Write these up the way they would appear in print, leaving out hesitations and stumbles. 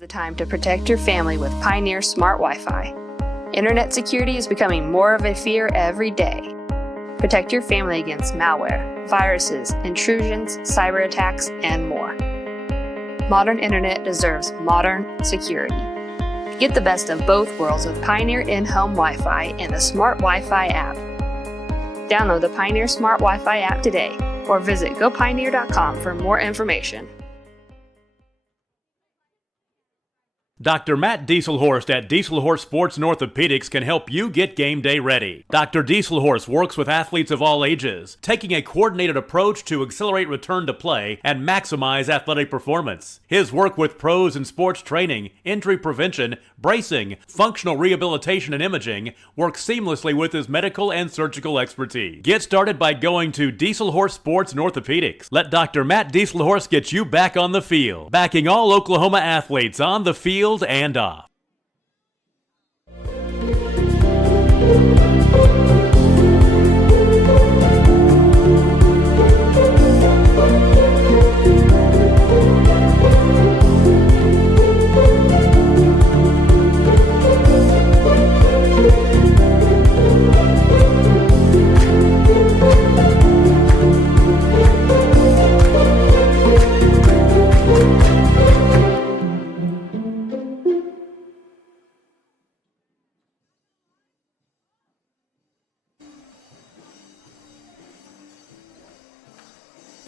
The time to protect your family with Pioneer Smart Wi-Fi. Internet security is becoming more of a fear every day. Protect your family against malware, viruses, intrusions, cyber attacks, and more. Modern internet deserves modern security. Get the best of both worlds with Pioneer in-home Wi-Fi and the Smart Wi-Fi app. Download the Pioneer Smart Wi-Fi app today or visit gopioneer.com for more information. Dr. Matt Dieselhorst at Dieselhorst Sports and Orthopedics can help you get game day ready. Dr. Dieselhorst works with athletes of all ages, taking a coordinated approach to accelerate return to play and maximize athletic performance. His work with pros in sports training, injury prevention, bracing, functional rehabilitation, and imaging works seamlessly with his medical and surgical expertise. Get started by going to Dieselhorst Sports and Orthopedics. Let Dr. Matt Dieselhorst get you back on the field, backing all Oklahoma athletes on the field and off.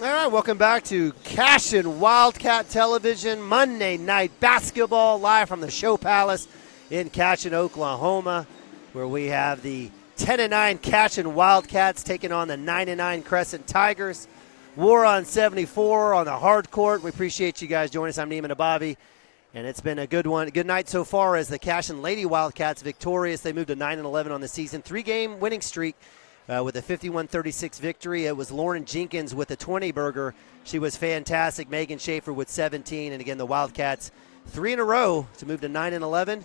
All right, welcome back to Cashion Wildcat Television, Monday Night Basketball, live from the Show Palace in Cashion, Oklahoma, where we have the 10-9 Cashion Wildcats taking on the 9-9 Crescent Tigers. War on 74 on the hard court. We appreciate you guys joining us. I'm Neiman Abavi, and it's been a good one. Good night so far as the Cashion Lady Wildcats victorious. They moved to 9-11 on the season. 3-game winning streak. With a 51-36 victory. It was Lauren Jenkins with a 20-burger. She was fantastic. Megan Schaefer with 17. And again, the Wildcats 3 in a row to move to 9-11.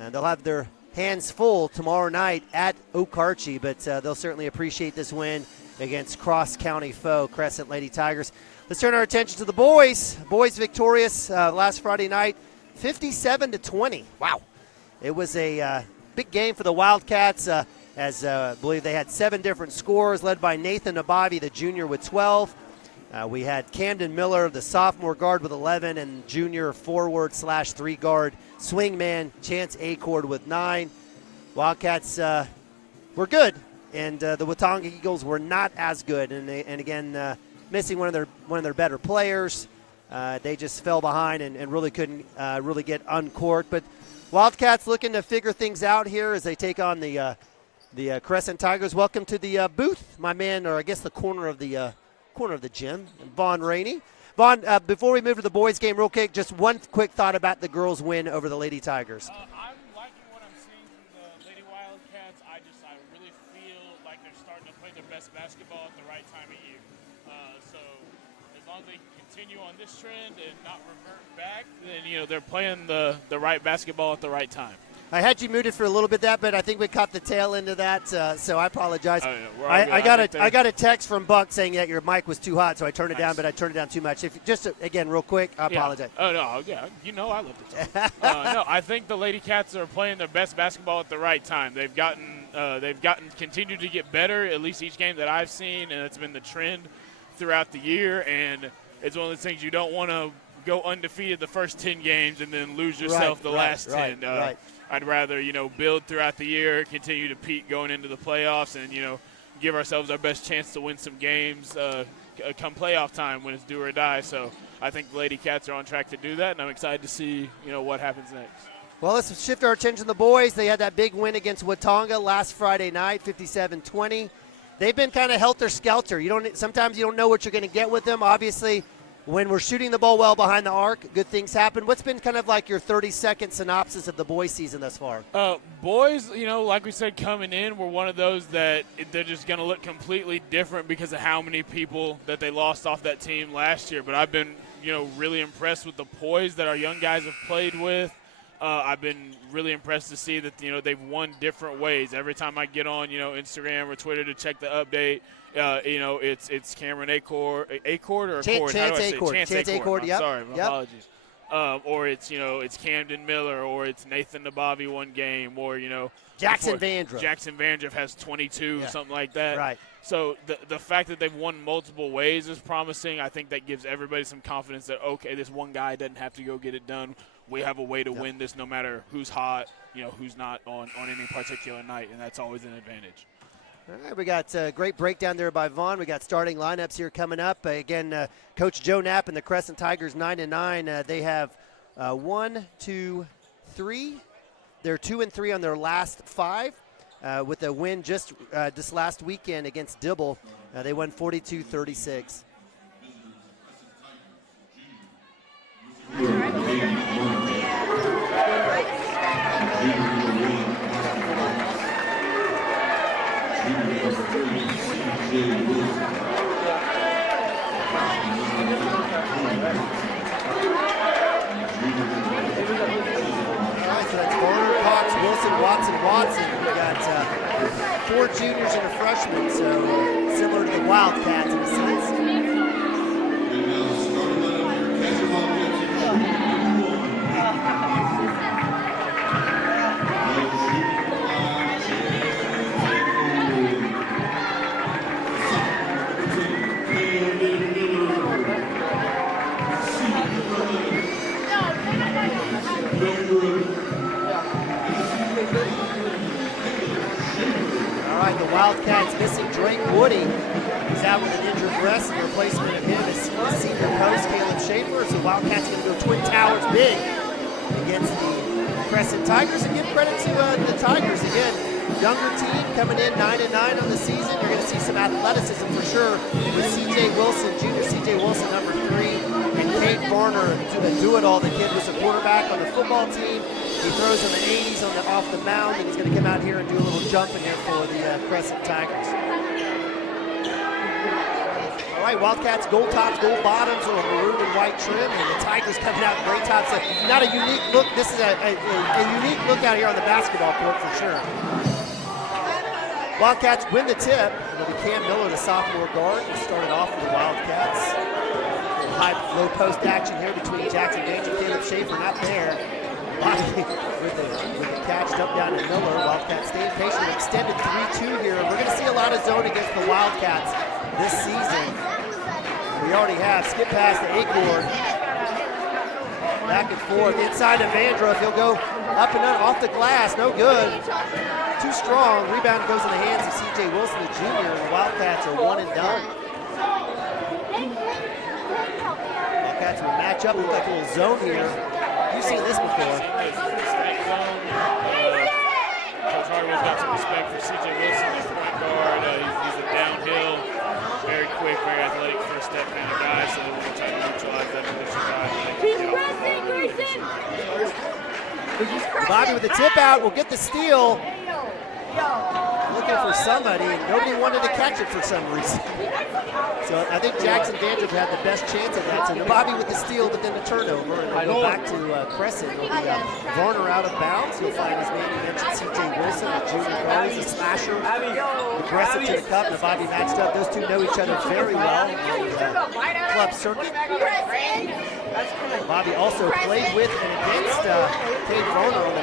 And they'll have their hands full tomorrow night at Okarche, but they'll certainly appreciate this win against cross-county foe, Crescent Lady Tigers. Let's turn our attention to the boys. Boys victorious last Friday night, 57-20. Wow. It was a big game for the Wildcats. As I believe they had 7 different scores, led by Nathan Abavi, the junior, with 12. We had Camden Miller, the sophomore guard, with 11, and junior forward/3 guard swingman Chance Acord with 9. Wildcats were good, and the Watonga Eagles were not as good. And again, missing one of their better players, they just fell behind and really couldn't really get uncorked. But Wildcats looking to figure things out here as they take on the Crescent Tigers. Welcome to the booth, my man, or I guess the corner of the gym, Vaughn Rainey. Vaughn, before we move to the boys' game, real quick, just one quick thought about the girls' win over the Lady Tigers. I'm liking what I'm seeing from the Lady Wildcats. I really feel like they're starting to play their best basketball at the right time of year. So as long as they continue on this trend and not revert back, then they're playing the right basketball at the right time. I had you muted for a little bit that, but I think we caught the tail end of that, so I apologize. Oh, yeah, I got a text from Buck saying that your mic was too hot, so I turned it down, but I turned it down too much. Again, real quick, I apologize. Oh, no, yeah, I love to talk. No, I think the Lady Cats are playing their best basketball at the right time. They've continued to get better, at least each game that I've seen, and it's been the trend throughout the year, and it's one of those things you don't want to go undefeated the first 10 games and then lose yourself the last 10. Right. I'd rather, build throughout the year, continue to peak going into the playoffs, and, give ourselves our best chance to win some games come playoff time when it's do or die. So I think the Lady Cats are on track to do that, and I'm excited to see, what happens next. Well, let's shift our attention to the boys. They had that big win against Watonga last Friday night, 57-20. They've been kind of helter-skelter. Sometimes you don't know what you're going to get with them. Obviously, when we're shooting the ball well behind the arc, good things happen. What's been kind of like your 30-second synopsis of the boys' season thus far? Boys, like we said, coming in, were one of those that they're just going to look completely different because of how many people that they lost off that team last year. But I've been, really impressed with the poise that our young guys have played with. I've been really impressed to see that, they've won different ways. Every time I get on, Instagram or Twitter to check the update, it's Cameron Acord or Chance Acord? Acord. Chance Acord, yep. Sorry, my apologies. or it's it's Camden Miller, or it's Nathan Nabavi one game, or Jackson Vandruff. Jackson Vandruff has 22, something like that. Right. So the fact that they've won multiple ways is promising. I think that gives everybody some confidence that, okay, this one guy doesn't have to go get it done. We have a way to win this no matter who's hot, who's not on any particular night, and that's always an advantage. All right, we got a great breakdown there by Vaughn. We got starting lineups here coming up. Again, Coach Joe Knapp and the Crescent Tigers 9-9. They have 1, 2, 3. They're 2-3 on their last 5. With a win just this last weekend against Dibble. They won 42-36. Watson. We got 4 juniors and a freshman, so similar to the Wildcats in a sense. The Wildcats missing Drake Woody. He's out with an injured wrist. The replacement of him is senior post Caleb Schaefer. So Wildcats going to go Twin Towers big against the Crescent Tigers. And give credit to the Tigers. Again, younger team coming in 9-9 on the season. You're going to see some athleticism for sure with C.J. Wilson, junior C.J. Wilson, number 3, and Kate Varner do it all. The kid was a quarterback on the football team. He throws in the 80s off the mound, and he's going to come out here and do a little jumping here for the Crescent Tigers. All right, Wildcats gold tops, gold bottoms, or maroon and white trim, and the Tigers coming out great tops. Not a unique look. This is a unique look out here on the basketball court for sure. Wildcats win the tip. It'll be Cam Miller, the sophomore guard. He started off for the Wildcats. High low post action here between Jackson Danger and Caleb Schaefer, not there. with the catch dump down to Miller. Wildcats staying patient. Extended 3-2 here. We're going to see a lot of zone against the Wildcats this season. We already have skip pass to Acorn. Back and forth. Inside to Vandruff. He'll go up and off the glass. No good. Too strong. Rebound goes in the hands of C.J. Wilson, the junior. And the Wildcats are one and done. Wildcats will match up. Look like a little zone here. You've seen this before. Coach Hartwell's got some respect for C.J. Wilson, the point guard. He's a downhill, very quick, very athletic first step kind of guy, so they want to try to neutralize that position guy. Bobby with the tip out will get the steal. Looking for somebody, and nobody wanted to catch it for some reason. So I think Jackson Vandruff had the best chance of that. So Bobby with the steal, but then the turnover, and we'll go back to Crescent. It'll be Varner out of bounds. He'll find his man. You mentioned C.J. Wilson, the junior guard. He's a slasher. Aggressive to the cup, and Bobby matched up. Those two know each other very well. Club circuit. Bobby also played with and against Kate Varner on the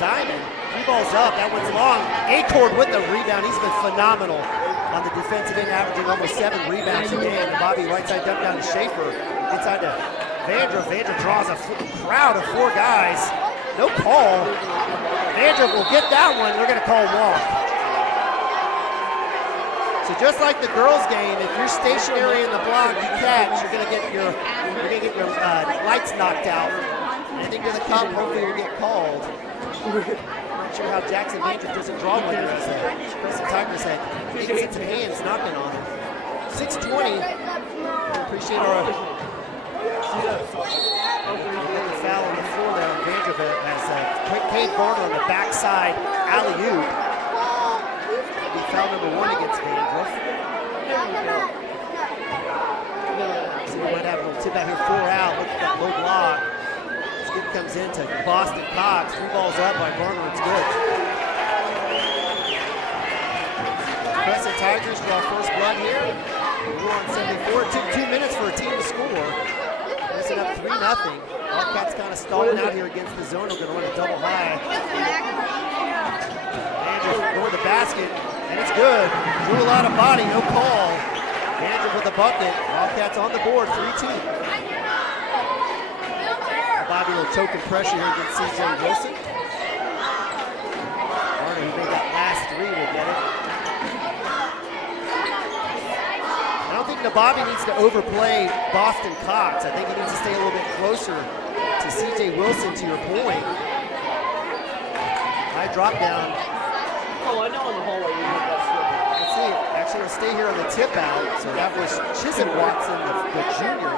diamond. 3 balls up, that one's long. Acord with the rebound. He's been phenomenal on the defensive end, averaging almost 7 rebounds a game. And Bobby right side dump down to Schaefer. Inside to Vandruff. Vandruff draws a crowd of 4 guys. No call. Vandruff will get that one. They're going to call walk. So just like the girls' game, if you're stationary in the block, you catch, you're going to get your lights knocked out. Anything to the cup, hopefully will get called. Not sure how Jackson Vandruff doesn't draw one here. Crescent Tigers had 8 sets of hands knocking on him. 6:20. Appreciate our foul on the floor there on Vandruff as Kate Varner on the backside alley-oop. Foul number 1 against Vandruff. So we might have a little tip out here, 4 out. Look at that low block. Skip comes into Boston Cox. 3 balls up by Varner. It's good. Crescent Tigers draw first blood here. We're on 74. It took 2 minutes for a team to score. This Crescent up 3-0. Wildcats kind of stalling out here against the zone. We're going to run a double high. Andrew going to the basket, and it's good. Drew a lot of body, no call. Andrew with the bucket. Wildcats on the board, 3-2. Bobby, a little token pressure here against C.J. Wilson. Garner, who made that last three, will get it. I don't think Bobby needs to overplay Boston Cox. I think he needs to stay a little bit closer to C.J. Wilson, to your point. High drop down. Oh, I know in the hallway you make that slip. Let's see. Actually, it'll stay here on the tip out. So that was Chisholm Watson, the junior.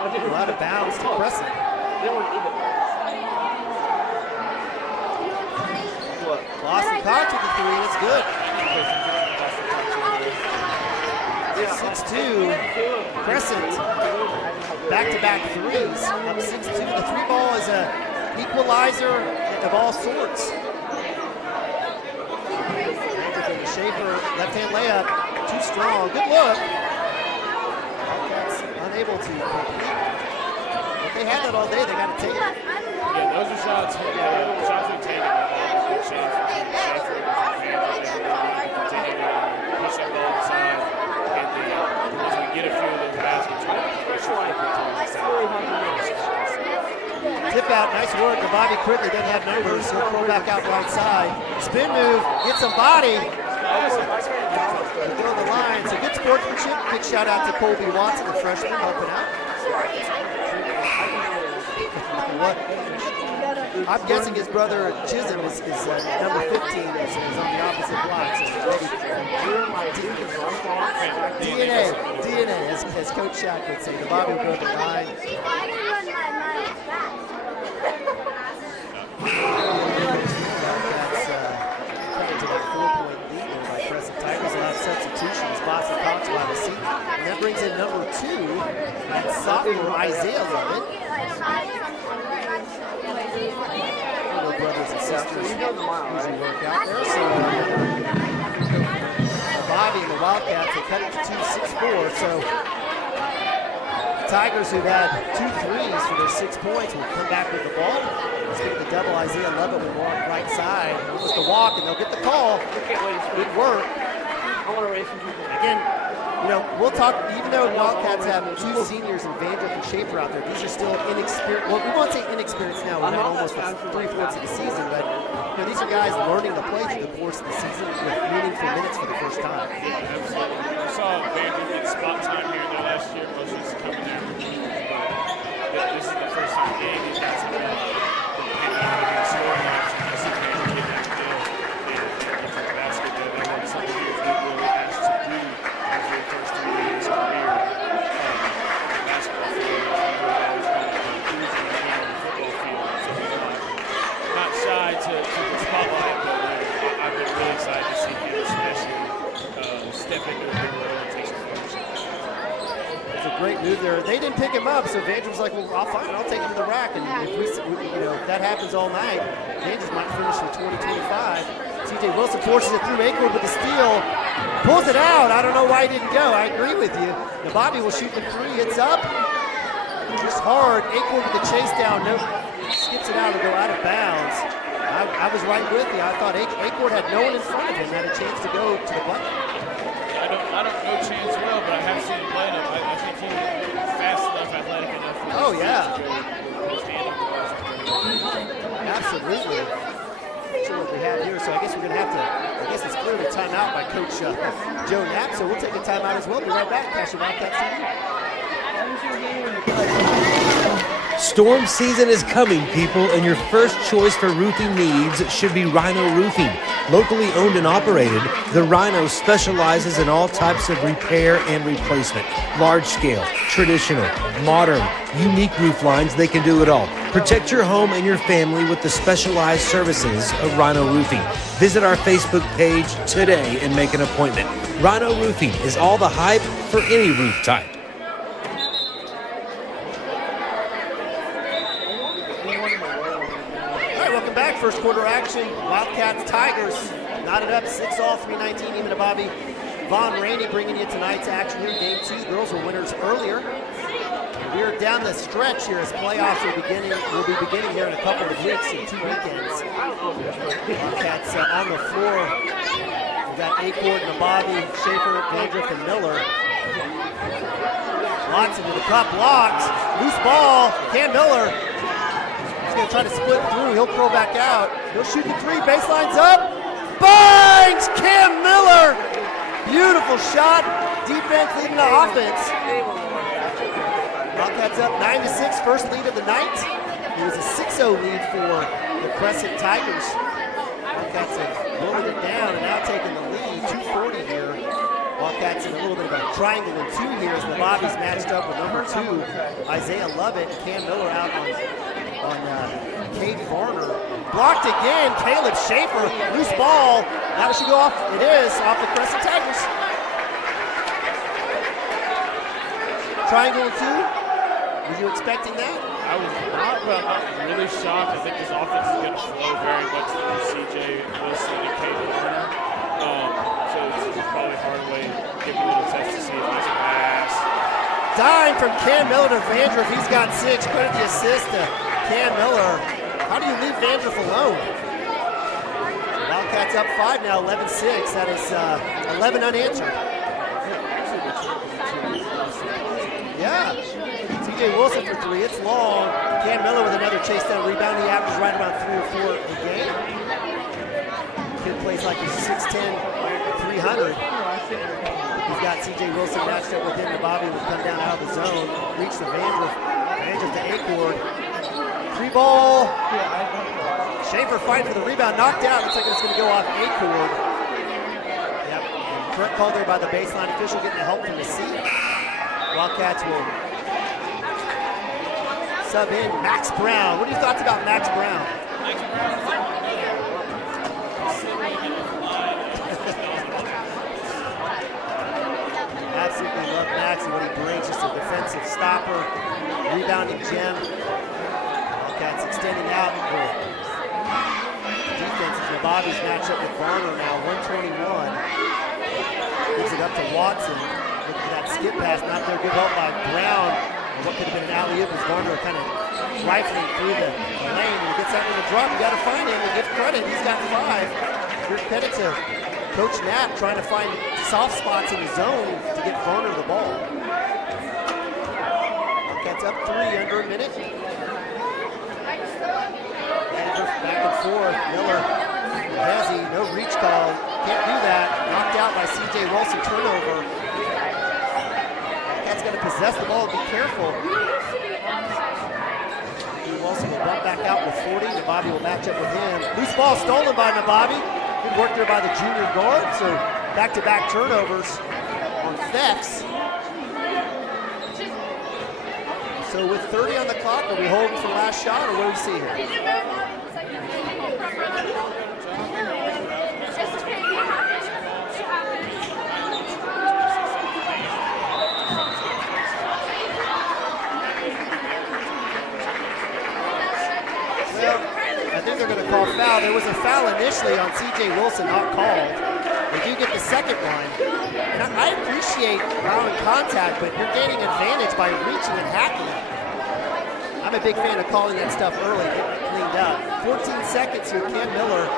Out of bounds to Crescent. Boston Cox with the three. That's good. 6-2. Crescent. Back-to-back threes. Up 6-2. The three ball is an equalizer of all sorts. Schaefer, left-hand layup. Too strong. Good look. Unable to complete. If they had that all day, they got to take it. Yeah, those are shots. Shots we take it. Schaefer continue to push up the inside. And as we get a few of those baskets, tip out, nice work. The Bobby quickly doesn't have numbers, so he'll pull back out right side. Spin move, get some body. Get on the line. So good sportsmanship. Big shout out to Colby Watson, the freshman, helping out. I'm guessing his brother Chisholm is number 15 is on the opposite block. So DNA, as Coach Shack would say. The Bobby will go to the line. Tigers will have substitutions. Boston Cox will have a seat. And that brings in number 2, that's sophomore Isaiah Lovett. Little brothers and sisters usually work out there. So Bobby and the Wildcats will cut it to 2-6-4. So the Tigers, who've had 2 threes for their 6 points, will come back with the ball. Let's get the double. Isaiah Lovett will walk right side. Almost a walk, and they'll get the call. Good work. Again, we'll talk, even though Wildcats have 2 seniors in Vandroff and Schaefer out there, these are still inexperienced. Well, we won't say inexperienced now. We're almost 3/4 of the season, but these are guys learning to play through the course of the season with meaningful minutes for the first time. Yeah, absolutely. We saw Vandroff get spot time here and there last year. Most of us coming there for games, but this is the first time game he's got some storylines. Great move there. They didn't pick him up, so Vandross was like, well, I'll take him to the rack. And if that happens all night, Vandross might finish with 20-25. C.J. Wilson forces it through Acorn with the steal. Pulls it out. I don't know why he didn't go. I agree with you. Now Bobby will shoot the 3. It's up. Just hard. Acorn with the chase down. No, skips it out and go out of bounds. I was right with you. I thought Acorn had no one in front of him, had a chance to go to the bucket. I don't know Chance well, but I have seen him play enough. I think he's fast enough, athletic enough. Oh, yeah. Absolutely. So what we have here, so I guess we're going to have to, I guess it's clearly timeout by Coach Joe Knapp, so we'll take a timeout as well. Be right back. Cashion Wildcats TV. Storm season is coming, people, and your first choice for roofing needs should be Rhino Roofing. Locally owned and operated, the Rhino specializes in all types of repair and replacement. Large scale, traditional, modern, unique roof lines, they can do it all. Protect your home and your family with the specialized services of Rhino Roofing. Visit our Facebook page today and make an appointment. Rhino Roofing is all the hype for any roof type. First quarter action, Wildcats Tigers knotted up 6-all, 3:19 even to Bobby. Von Rainey bringing you tonight's action here. Game 2, girls were winners earlier. We're down the stretch here as playoffs will be beginning here in a couple of weeks, in 2 weekends. Wildcats on the floor. We've got Acord, Nabavi, Schaefer, Vandriff, and Miller. Watson to the cup, blocked. Loose ball. Cam Miller. He's going to try to split through. He'll throw back out. He'll shoot the three. Baseline's up. Bangs! Cam Miller. Beautiful shot. Defense leading the offense. Wildcats up 9-6, first lead of the night. It was a 6-0 lead for the Crescent Tigers. Wildcats have lowered it down and now taking the lead, 2:40 here. Wildcats in a little bit of a triangle in 2 here as Nabavi's matched up with number 2, Isaiah Lovett, and Cam Miller out on Cade Varner. Blocked again, Caleb Schaefer, loose ball. That should go off, it is, off the Crescent Tigers. Triangle in 2. Were you expecting that? I was not, but I'm really shocked. I think this offense is going to flow very much through C.J. Wilson and Cade Varner. So this is probably a hard way to give a little test to see if there's a pass. Dime from Cam Miller to Vandriff. He's got 6. Credit the assist to Cam Miller. How do you leave Vandriff alone? Wildcats up 5 now, 11-6. That is 11 unanswered. Yeah. C.J. Wilson for 3. It's long. Cam Miller with another chase down rebound. He averages right around 3 or 4 a game. Kid plays like he's 6'10", 300. He's got C.J. Wilson matched up with him. Nabavi will come down out of the zone. Reach the Vandriff. Vandriff to Acord. 3-ball. Schaefer fighting for the rebound. Knocked out. Looks like it's going to go off Acord. Yep. And correct call there by the baseline official, getting the help from the seat. Wildcats will sub in Max Brown. What are your thoughts about Max Brown? Absolutely love Max and what he brings. Just a defensive stopper, rebounding gem. Wildcats extending out. Defense is Nabavi's matchup with Varner now, 121. Gives it up to Watson. Looking for that skip pass, not there. Good help by Brown. What could have been an alley-oop as Varner kind of rifling through the lane. And he gets out with a drop. You got to find him and give credit. He's got 5. Give credit to Coach Knapp trying to find soft spots in the zone to get Varner the ball. Wildcats up 3 under a minute. Back and forth. Miller, Hezzy, no reach call. Can't do that. Knocked out by C.J. Wilson. Turnover. Wildcats got to possess the ball and be careful. Wilson will bump back out with 40. Nabavi will match up with him. Loose ball stolen by Nabavi. Good work there by the junior guard. So back-to-back turnovers on thefts. So with 30 on the clock, are we holding for last shot, or what do we see here? I think they're going to call foul. There was a foul initially on C.J. Wilson, not called. They do get the second one. And I appreciate allowing contact, but you're gaining advantage by reaching and hacking it. I'm a big fan of calling that stuff early, getting it cleaned up. 14 seconds here, Cam Miller.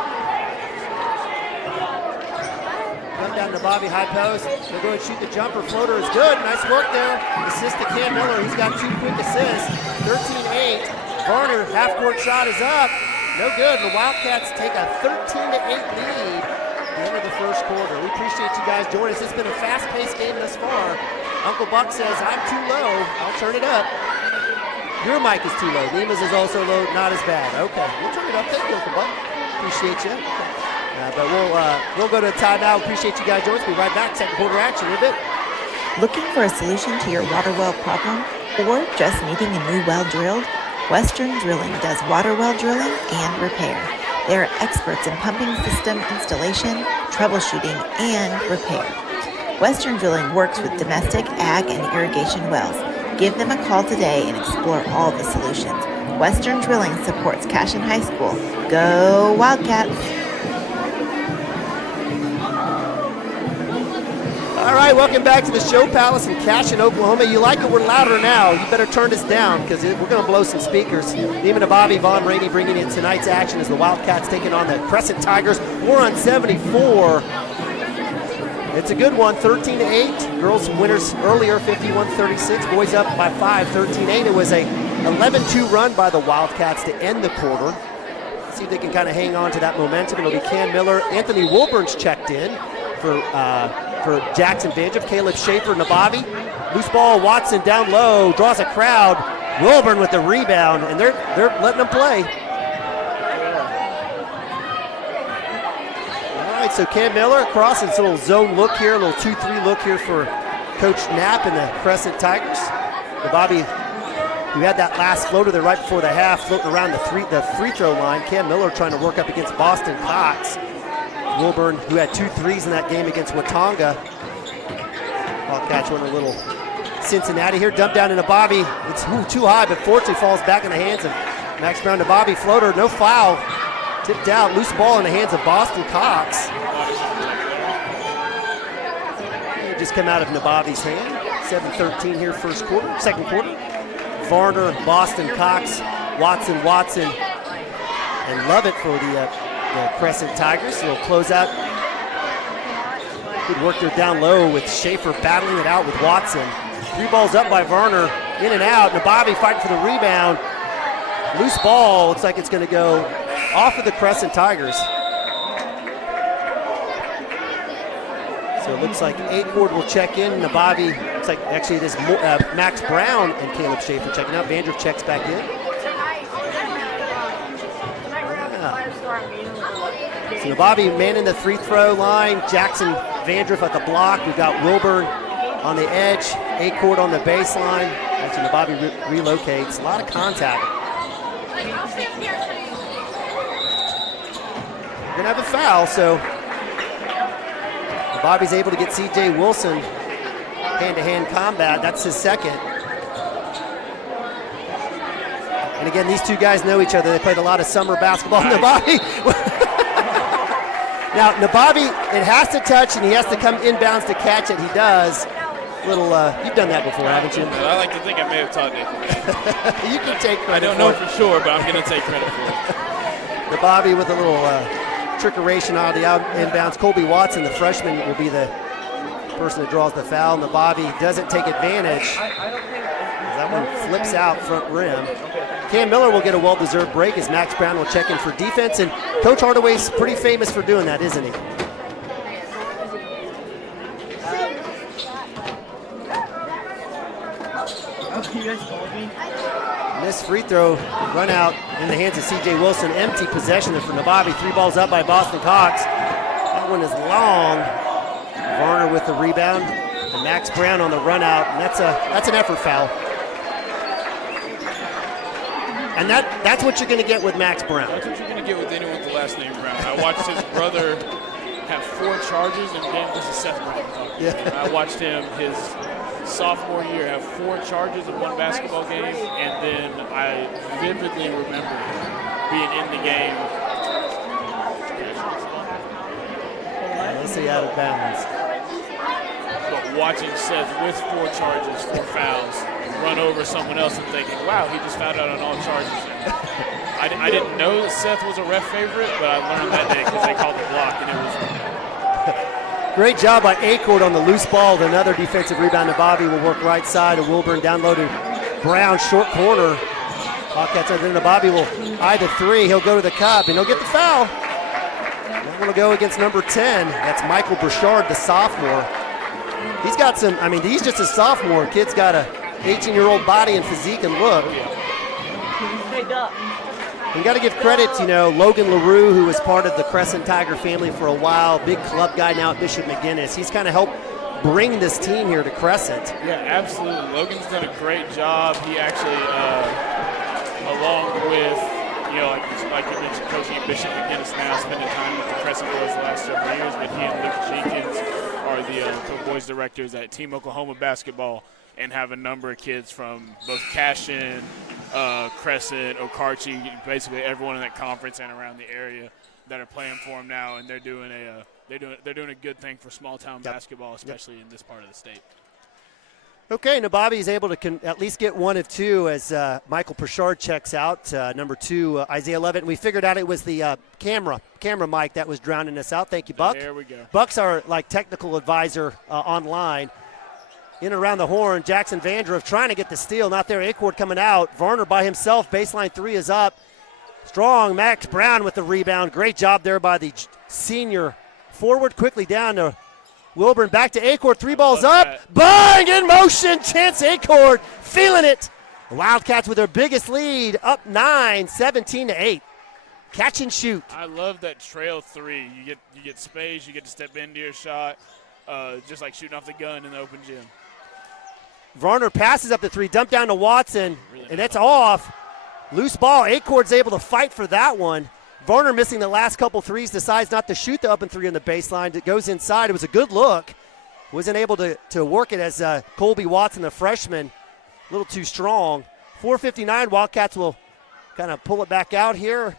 Come down to Bobby, high post. They'll go and shoot the jumper. Floater is good. Nice work there. Assist to Cam Miller. He's got 2 quick assists. 13-8. Varner, half-court shot is up. No good. The Wildcats take a 13-8 lead at the end of the first quarter. We appreciate you guys joining us. It's been a fast-paced game thus far. Uncle Buck says, I'm too low. I'll turn it up. Your mic is too low. Nima's is also low, not as bad. Okay, we'll turn it up. Thank you, Uncle Buck. Appreciate you. But we'll go to a timeout. Appreciate you guys joining us. We'll be right back. Second quarter action in a bit. Looking for a solution to your water well problem or just needing a new well drilled? Western Drilling does water well drilling and repair. They are experts in pumping system installation, troubleshooting, and repair. Western Drilling works with domestic, ag, and irrigation wells. Give them a call today and explore all the solutions. Western Drilling supports Cashion High School. Go Wildcats! All right, welcome back to the Show Palace in Cashion, Oklahoma. You like it? We're louder now. You better turn this down because we're going to blow some speakers. Neiman Bobby, Von Rainey bringing in tonight's action as the Wildcats taking on the Crescent Tigers. We're on 74. It's a good one, 13-8. Girls winners earlier, 51-36. Boys up by 5, 13-8. It was a 11-2 run by the Wildcats to end the quarter. Let's see if they can kind of hang on to that momentum. It'll be Cam Miller. Anthony Wilburn's checked in for Jackson Vandriff. Caleb Schaefer, Nabavi. Loose ball, Watson down low, draws a crowd. Wilburn with the rebound, and they're letting them play. All right, so Cam Miller across. It's a little zone look here, a little 2-3 look here for Coach Knapp and the Crescent Tigers. Nabavi, who had that last floater there right before the half, floating around the free throw line. Cam Miller trying to work up against Boston Cox. Wilburn, who had 2 threes in that game against Watonga. Wildcats went a little Cincinnati here. Dumped down into Bobby. It's too high, but fortunately falls back in the hands of Max Brown. To Bobby, floater, no foul. Tipped out, loose ball in the hands of Boston Cox. It just come out of Nabavi's hand. 7-13 here second quarter. Varner, Boston Cox, Watson, and Lovett for the Crescent Tigers. So they'll close out. Good work there down low with Schaefer battling it out with Watson. 3 balls up by Varner, in and out. Nabavi fighting for the rebound. Loose ball, looks like it's going to go off of the Crescent Tigers. So it looks like Acord will check in. Nabavi, looks like actually it is Max Brown and Caleb Schaefer checking out. Vandriff checks back in. So Nabavi manning the free throw line. Jackson Vandriff at the block. We've got Wilburn on the edge. Acord on the baseline. As Nabavi relocates. A lot of contact. We're going to have a foul, so Nabavi's able to get C.J. Wilson hand-to-hand combat. That's his second. And again, these two guys know each other. They played a lot of summer basketball. Nice. Nabavi. Now, Nabavi, it has to touch, and he has to come inbounds to catch it. He does. You've done that before, haven't you? I like to think I may have taught Nick. You can take credit. I don't know for sure, but I'm going to take credit for it. Nabavi with a little trickeration out of the inbounds. Colby Watson, the freshman, will be the person that draws the foul. Nabavi doesn't take advantage. That one flips out front rim. Cam Miller will get a well-deserved break as Max Brown will check in for defense, and Coach Hardaway's pretty famous for doing that, isn't he? Missed free throw, run out in the hands of C.J. Wilson. Empty possession for Nabavi. 3 balls up by Boston Cox. That one is long. Varner with the rebound. And Max Brown on the run out, and that's an effort foul. And that's what you're going to get with Max Brown. That's what you're going to get with anyone with the last name Brown. I watched his brother have 4 charges in a game. This is Seth Brown. Yeah. I watched him his sophomore year have 4 charges in one basketball game, and then I vividly remember being in the game. Let's see, out of bounds. But watching Seth with 4 charges, 4 fouls, run over someone else and thinking, wow, he just fouled out on all charges. And I didn't know that Seth was a ref favorite, but I learned that day because they called the block, and it was great job by Acord on the loose ball. Another defensive rebound. Nabavi will work right side, and Wilburn down low to Brown, short corner. Hawkets are there. Nabavi will eye the 3. He'll go to the cup, and he'll get the foul. That one will go against number 10. That's Michael Burchard, the sophomore. He's got some, he's just a sophomore. Kid's got a 18-year-old body and physique and look. You got to give credit to, Logan LaRue, who was part of the Crescent Tiger family for a while, big club guy now at Bishop McGuinness. He's kind of helped bring this team here to Crescent. Yeah, absolutely. Logan's done a great job. He actually, along with, like you mentioned, coaching at Bishop McGuinness now, spending time with the Crescent boys the last several years, but he and Luke Jenkins are the co-boys directors at Team Oklahoma basketball and have a number of kids from both Cashion, Crescent, Okarche, basically everyone in that conference and around the area that are playing for him now, and they're doing they're doing a good thing for small town basketball, especially in this part of the state. Okay, Nabavi is able to at least get one of two as Michael Pritchard checks out. Number 2, Isaiah Levitt. And we figured out it was the camera mic that was drowning us out. Thank you, Buck. There we go. Buck's our technical advisor online. In and around the horn, Jackson Vandroff trying to get the steal. Not there. Acord coming out. Varner by himself. Baseline 3 is up. Strong. Max Brown with the rebound. Great job there by the senior forward. Quickly down to Wilburn. Back to Acord. 3 balls up. That. Bang! In motion. Chance Acord feeling it. The Wildcats with their biggest lead. Up 9, 17-8. Catch and shoot. I love that trail 3. You get space. You get to step into your shot. Just like shooting off the gun in the open gym. Varner passes up the 3, dump down to Watson, and it's off. Loose ball. Acord's able to fight for that one. Varner missing the last couple threes, decides not to shoot the open 3 on the baseline. It goes inside. It was a good look. Wasn't able to work it as Colby Watson, the freshman, a little too strong. 4:59. Wildcats will kind of pull it back out here.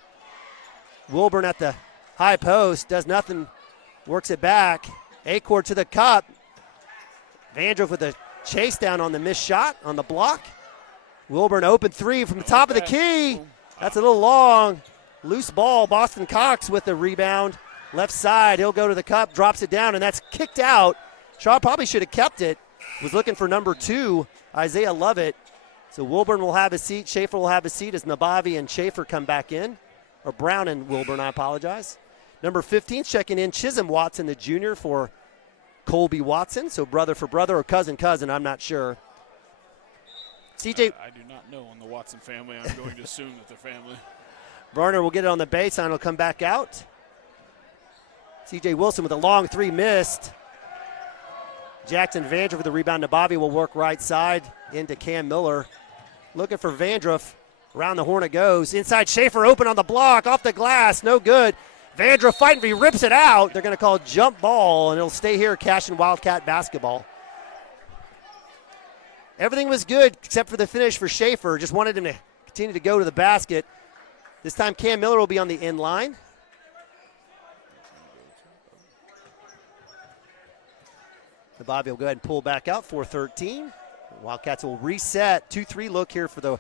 Wilburn at the high post, does nothing, works it back. Acord to the cup. Vandroff with a chase down on the missed shot on the block. Wilburn open 3 from the top of the key. That's a little long. Loose ball. Boston Cox with the rebound. Left side. He'll go to the cup, drops it down, and that's kicked out. Shaw probably should have kept it. Was looking for number 2, Isaiah Lovett. So Wilburn will have a seat. Schaefer will have a seat as Nabavi and Schaefer come back in. Or Brown and Wilburn, I apologize. Number 15 checking in, Chisholm Watson, the junior, for Colby Watson. So brother for brother or cousin, I'm not sure. CJ. I do not know on the Watson family. I'm going to assume that they're family. Varner will get it on the baseline. He'll come back out. CJ Wilson with a long 3 missed. Jackson Vandroff with the rebound. Nabavi will work right side into Cam Miller. Looking for Vandroff. Around the horn it goes. Inside Schaefer open on the block. Off the glass. No good. Vandroff fighting, but he rips it out. They're going to call jump ball, and it'll stay here, Cashion Wildcat basketball. Everything was good except for the finish for Schaefer. Just wanted him to continue to go to the basket. This time Cam Miller will be on the end line. Nabavi will go ahead and pull back out, 4:13. Wildcats will reset. 2-3 look here for the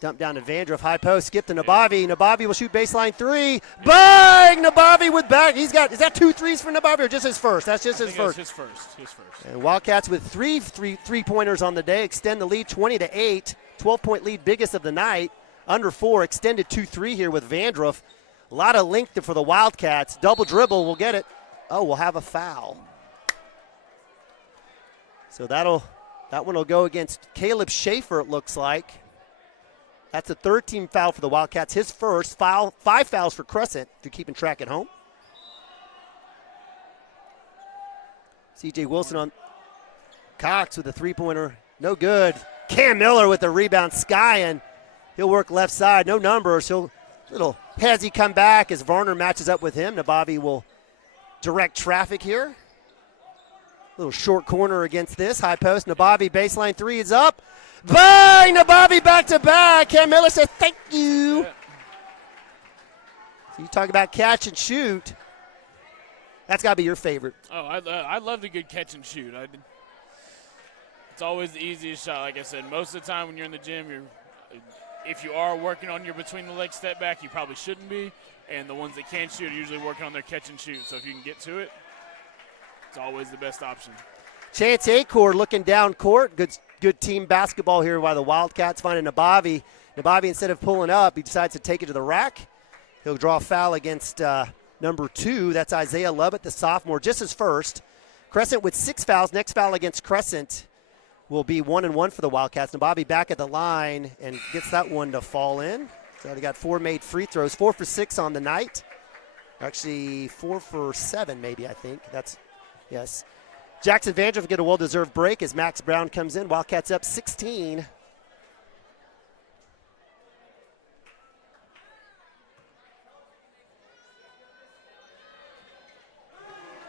dump down to Vandroff, high post, skip to Nabavi. Nabavi will shoot baseline 3. Bang! Nabavi with back. Is that 2 threes for Nabavi or just his first? That's just his first. His first. And Wildcats with three-pointers on the day extend the lead 20-8. 12-point lead, biggest of the night. Under 4, extended 2-3 here with Vandroff. A lot of length for the Wildcats. Double dribble, we'll get it. Oh, we'll have a foul. So that one will go against Caleb Schaefer, it looks like. That's a 13 foul for the Wildcats. His first foul, 5 fouls for Crescent, if you're keeping track at home. CJ Wilson on Cox with a 3-pointer. No good. Cam Miller with the rebound. Skyen. He'll work left side. No numbers. Little hezzy come back as Varner matches up with him. Nabavi will direct traffic here. Little short corner against this. High post. Nabavi baseline 3 is up. Bang! Nabavi back to back. Cam Miller says thank you. So you talk about catch and shoot. That's got to be your favorite. Oh, I love the good catch and shoot. It's always the easiest shot. Like I said, most of the time when you're in the gym, if you are working on your between the leg step back, you probably shouldn't be. And the ones that can shoot are usually working on their catch and shoot. So if you can get to it, it's always the best option. Chance Acord looking down court. Good team basketball here by the Wildcats, finding Nabavi. Nabavi, instead of pulling up, he decides to take it to the rack. He'll draw a foul against number 2. That's Isaiah Lovett, the sophomore, just his first. Crescent with 6 fouls. Next foul against Crescent will be 1-1 for the Wildcats. Nabavi back at the line and gets that one to fall in. So he got 4 made free throws, 4 for 6 on the night. Actually, 4 for 7 maybe, I think. Yes. Jackson Vandroff will get a well-deserved break as Max Brown comes in. Wildcats up 16.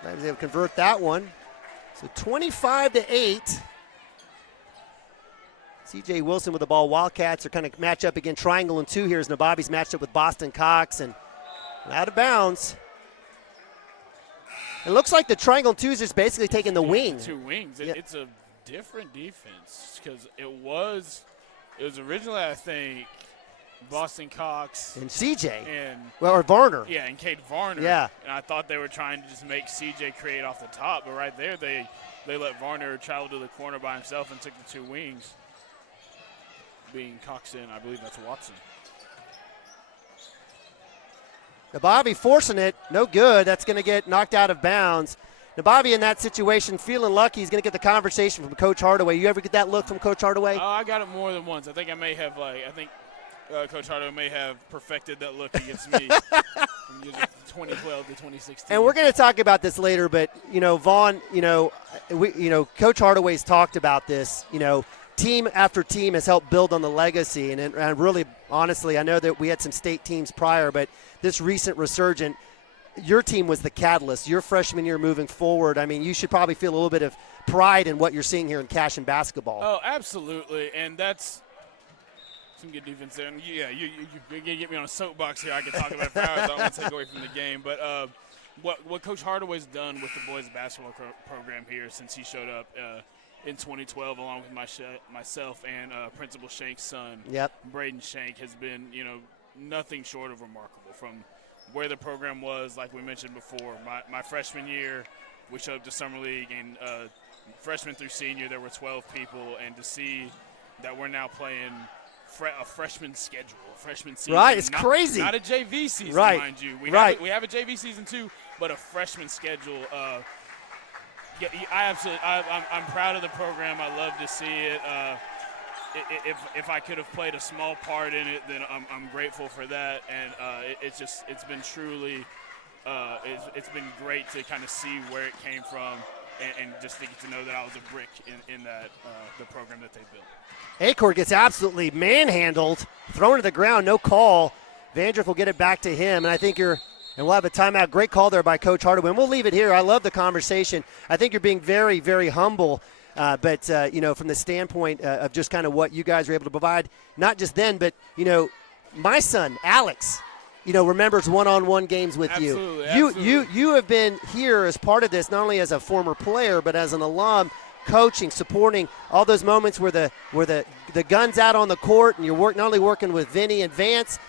I was able to convert that one. So 25-8. CJ Wilson with the ball. Wildcats are kind of match up again. Triangle and 2 here as Nabavi's matched up with Boston Cox and out of bounds. It looks like the triangle two is just basically taking the wing. 2 wings. Yeah. It's a different defense because it was originally, I think, Boston Cox And CJ. and Or Varner. yeah, and Cade Varner. Yeah. And I thought they were trying to just make CJ create off the top, but right there they let Varner travel to the corner by himself and took the 2 wings, being Cox and I believe that's Watson. Nabavi forcing it, no good. That's going to get knocked out of bounds. Nabavi in that situation, feeling lucky, he's going to get the conversation from Coach Hardaway. You ever get that look from Coach Hardaway? I got it more than once. I think I may have Coach Hardaway may have perfected that look against me from 2012 to 2016. And we're going to talk about this later, but Vaughn, Coach Hardaway's talked about this. Team after team has helped build on the legacy, and really, honestly, I know that we had some state teams prior, but this recent resurgent, your team was the catalyst. Your freshman year moving forward, I mean, you should probably feel a little bit of pride in what you're seeing here in Cashion basketball. Oh, absolutely, and that's some good defense there. And yeah, you're going to get me on a soapbox here. I can talk about it for hours. I don't want to take away from the game, but what Coach Hardaway's done with the boys basketball program here since he showed up in 2012, along with myself and Principal Shank's son, Braden Shank, has been nothing short of remarkable. From where the program was, like we mentioned before, my freshman year, we showed up to Summer League, and freshman through senior, there were 12 people, and to see that we're now playing a freshman schedule, freshman season. Right, it's crazy. Not a JV season, right. mind you. We have a JV season too, but a freshman schedule. Yeah, I'm proud of the program. I love to see it. If I could have played a small part in it, then I'm grateful for that. And it's been truly, it's been great to kind of see where it came from, and just to get to know that I was a brick in that the program that they built. Acord gets absolutely manhandled, thrown to the ground, no call. Vandriff will get it back to him, and I think and we'll have a timeout. Great call there by Coach Hardaway, and we'll leave it here. I love the conversation. I think you're being very, very humble, but from the standpoint of just kind of what you guys are able to provide, not just then, but, my son, Alex, remembers one-on-one games with absolutely, you. Absolutely. You have been here as part of this, not only as a former player, but as an alum, coaching, supporting all those moments where the gun's out on the court, and you're not only working with Vinny and Vance,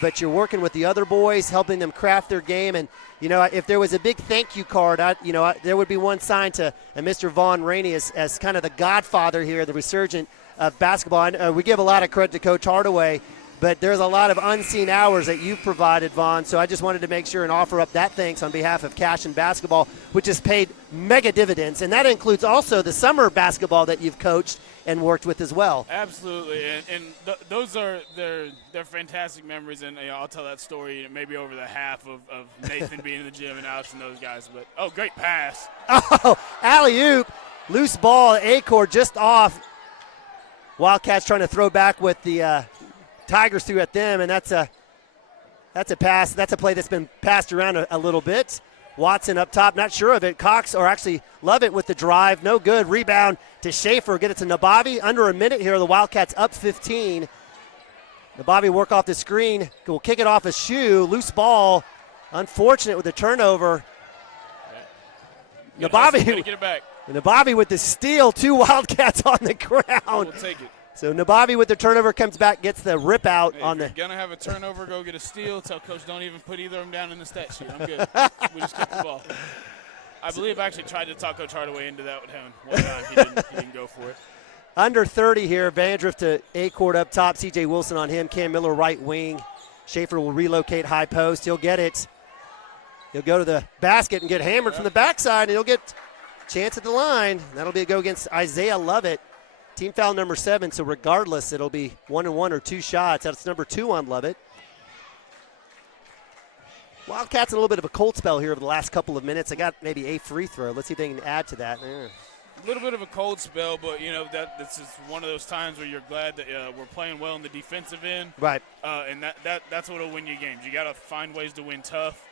but you're working with the other boys, helping them craft their game. And if there was a big thank you card, there would be one signed to Mr. Vaughn Rainey as kind of the godfather here, the resurgent of basketball. We give a lot of credit to Coach Hardaway, but there's a lot of unseen hours that you've provided, Vaughn. So I just wanted to make sure and offer up that thanks on behalf of Cashion basketball, which has paid mega dividends. And that includes also the summer basketball that you've coached and worked with as well. Absolutely, and those are they're fantastic memories. And I'll tell that story maybe over the half of Nathan being in the gym and Alex and those guys. But great pass! Oh, alley-oop, loose ball, Acord just off. Wildcats trying to throw back with the Tigers threw at them, and that's a pass. That's a play that's been passed around a little bit. Watson up top, not sure of it. Cox, or actually Lovett with the drive, no good. Rebound to Schaefer, get it to Nabavi. Under a minute here, the Wildcats up 15. Nabavi work off the screen, will kick it off a shoe. Loose ball, unfortunate with the turnover. Nabavi, get it back. Nabavi with the steal, 2 Wildcats on the ground. We'll take it. So Nabavi with the turnover comes back, gets the rip out on the. If you're going to have a turnover, go get a steal. Tell Coach don't even put either of them down in the stat sheet. I'm good. We just kept the ball. I believe I actually tried to talk Coach Hardaway into that with him one time. He didn't go for it. Under 30 here. Vandriff to Acord up top. C.J. Wilson on him. Cam Miller right wing. Schaefer will relocate high post. He'll get it. He'll go to the basket and get hammered from the backside, and he'll get a chance at the line. That'll be a go against Isaiah Lovett. Team foul number 7, so regardless, it'll be 1-1 or 2 shots. That's number 2 on Lovett. Wildcats in a little bit of a cold spell here over the last couple of minutes. I got maybe a free throw. Let's see if they can add to that. A little bit of a cold spell, but this is one of those times where you're glad that we're playing well in the defensive end. Right. And that's what'll win you games. You got to find ways to win tough.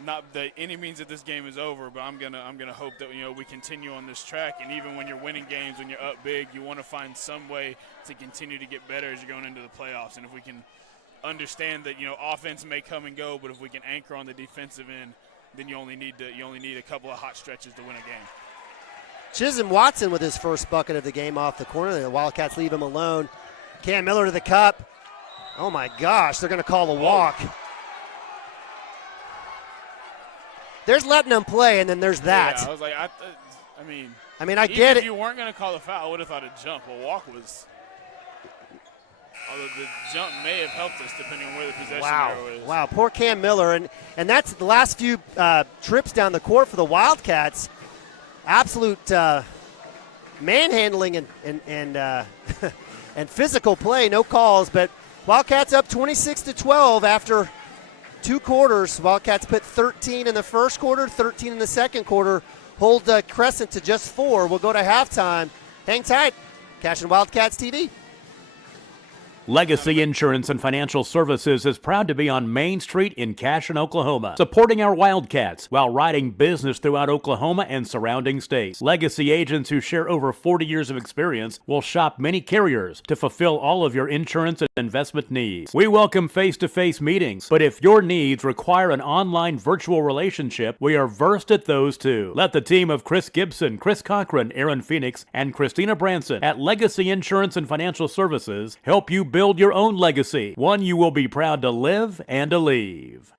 Not that any means that this game is over, but I'm gonna hope that we continue on this track. And even when you're winning games, when you're up big, you want to find some way to continue to get better as you're going into the playoffs. And if we can understand that offense may come and go, but if we can anchor on the defensive end, then you only need a couple of hot stretches to win a game. Chisholm Watson with his first bucket of the game off the corner. The Wildcats leave him alone. Cam Miller to the cup. Oh my gosh, they're going to call a walk. There's letting them play, and then there's that. Yeah, I was like, I I get if it. you weren't going to call the foul, I would have thought a jump. A walk was. Although the jump may have helped us depending on where the possession arrow is. Wow, poor Cam Miller. And that's the last few trips down the court for the Wildcats. Absolute manhandling and physical play, no calls. But Wildcats up 26-12 after 2 quarters. Wildcats put 13 in the first quarter, 13 in the second quarter. Hold Crescent to just 4. We'll go to halftime. Hang tight. Cashion Wildcats TV. Legacy Insurance and Financial Services is proud to be on Main Street in Cashion, Oklahoma, supporting our Wildcats while writing business throughout Oklahoma and surrounding states. Legacy agents who share over 40 years of experience will shop many carriers to fulfill all of your insurance and investment needs. We welcome face-to-face meetings, but if your needs require an online virtual relationship, we are versed at those too. Let the team of Chris Gibson, Chris Cochran, Aaron Phoenix, and Christina Branson at Legacy Insurance and Financial Services help you build your own legacy, one you will be proud to live and to leave.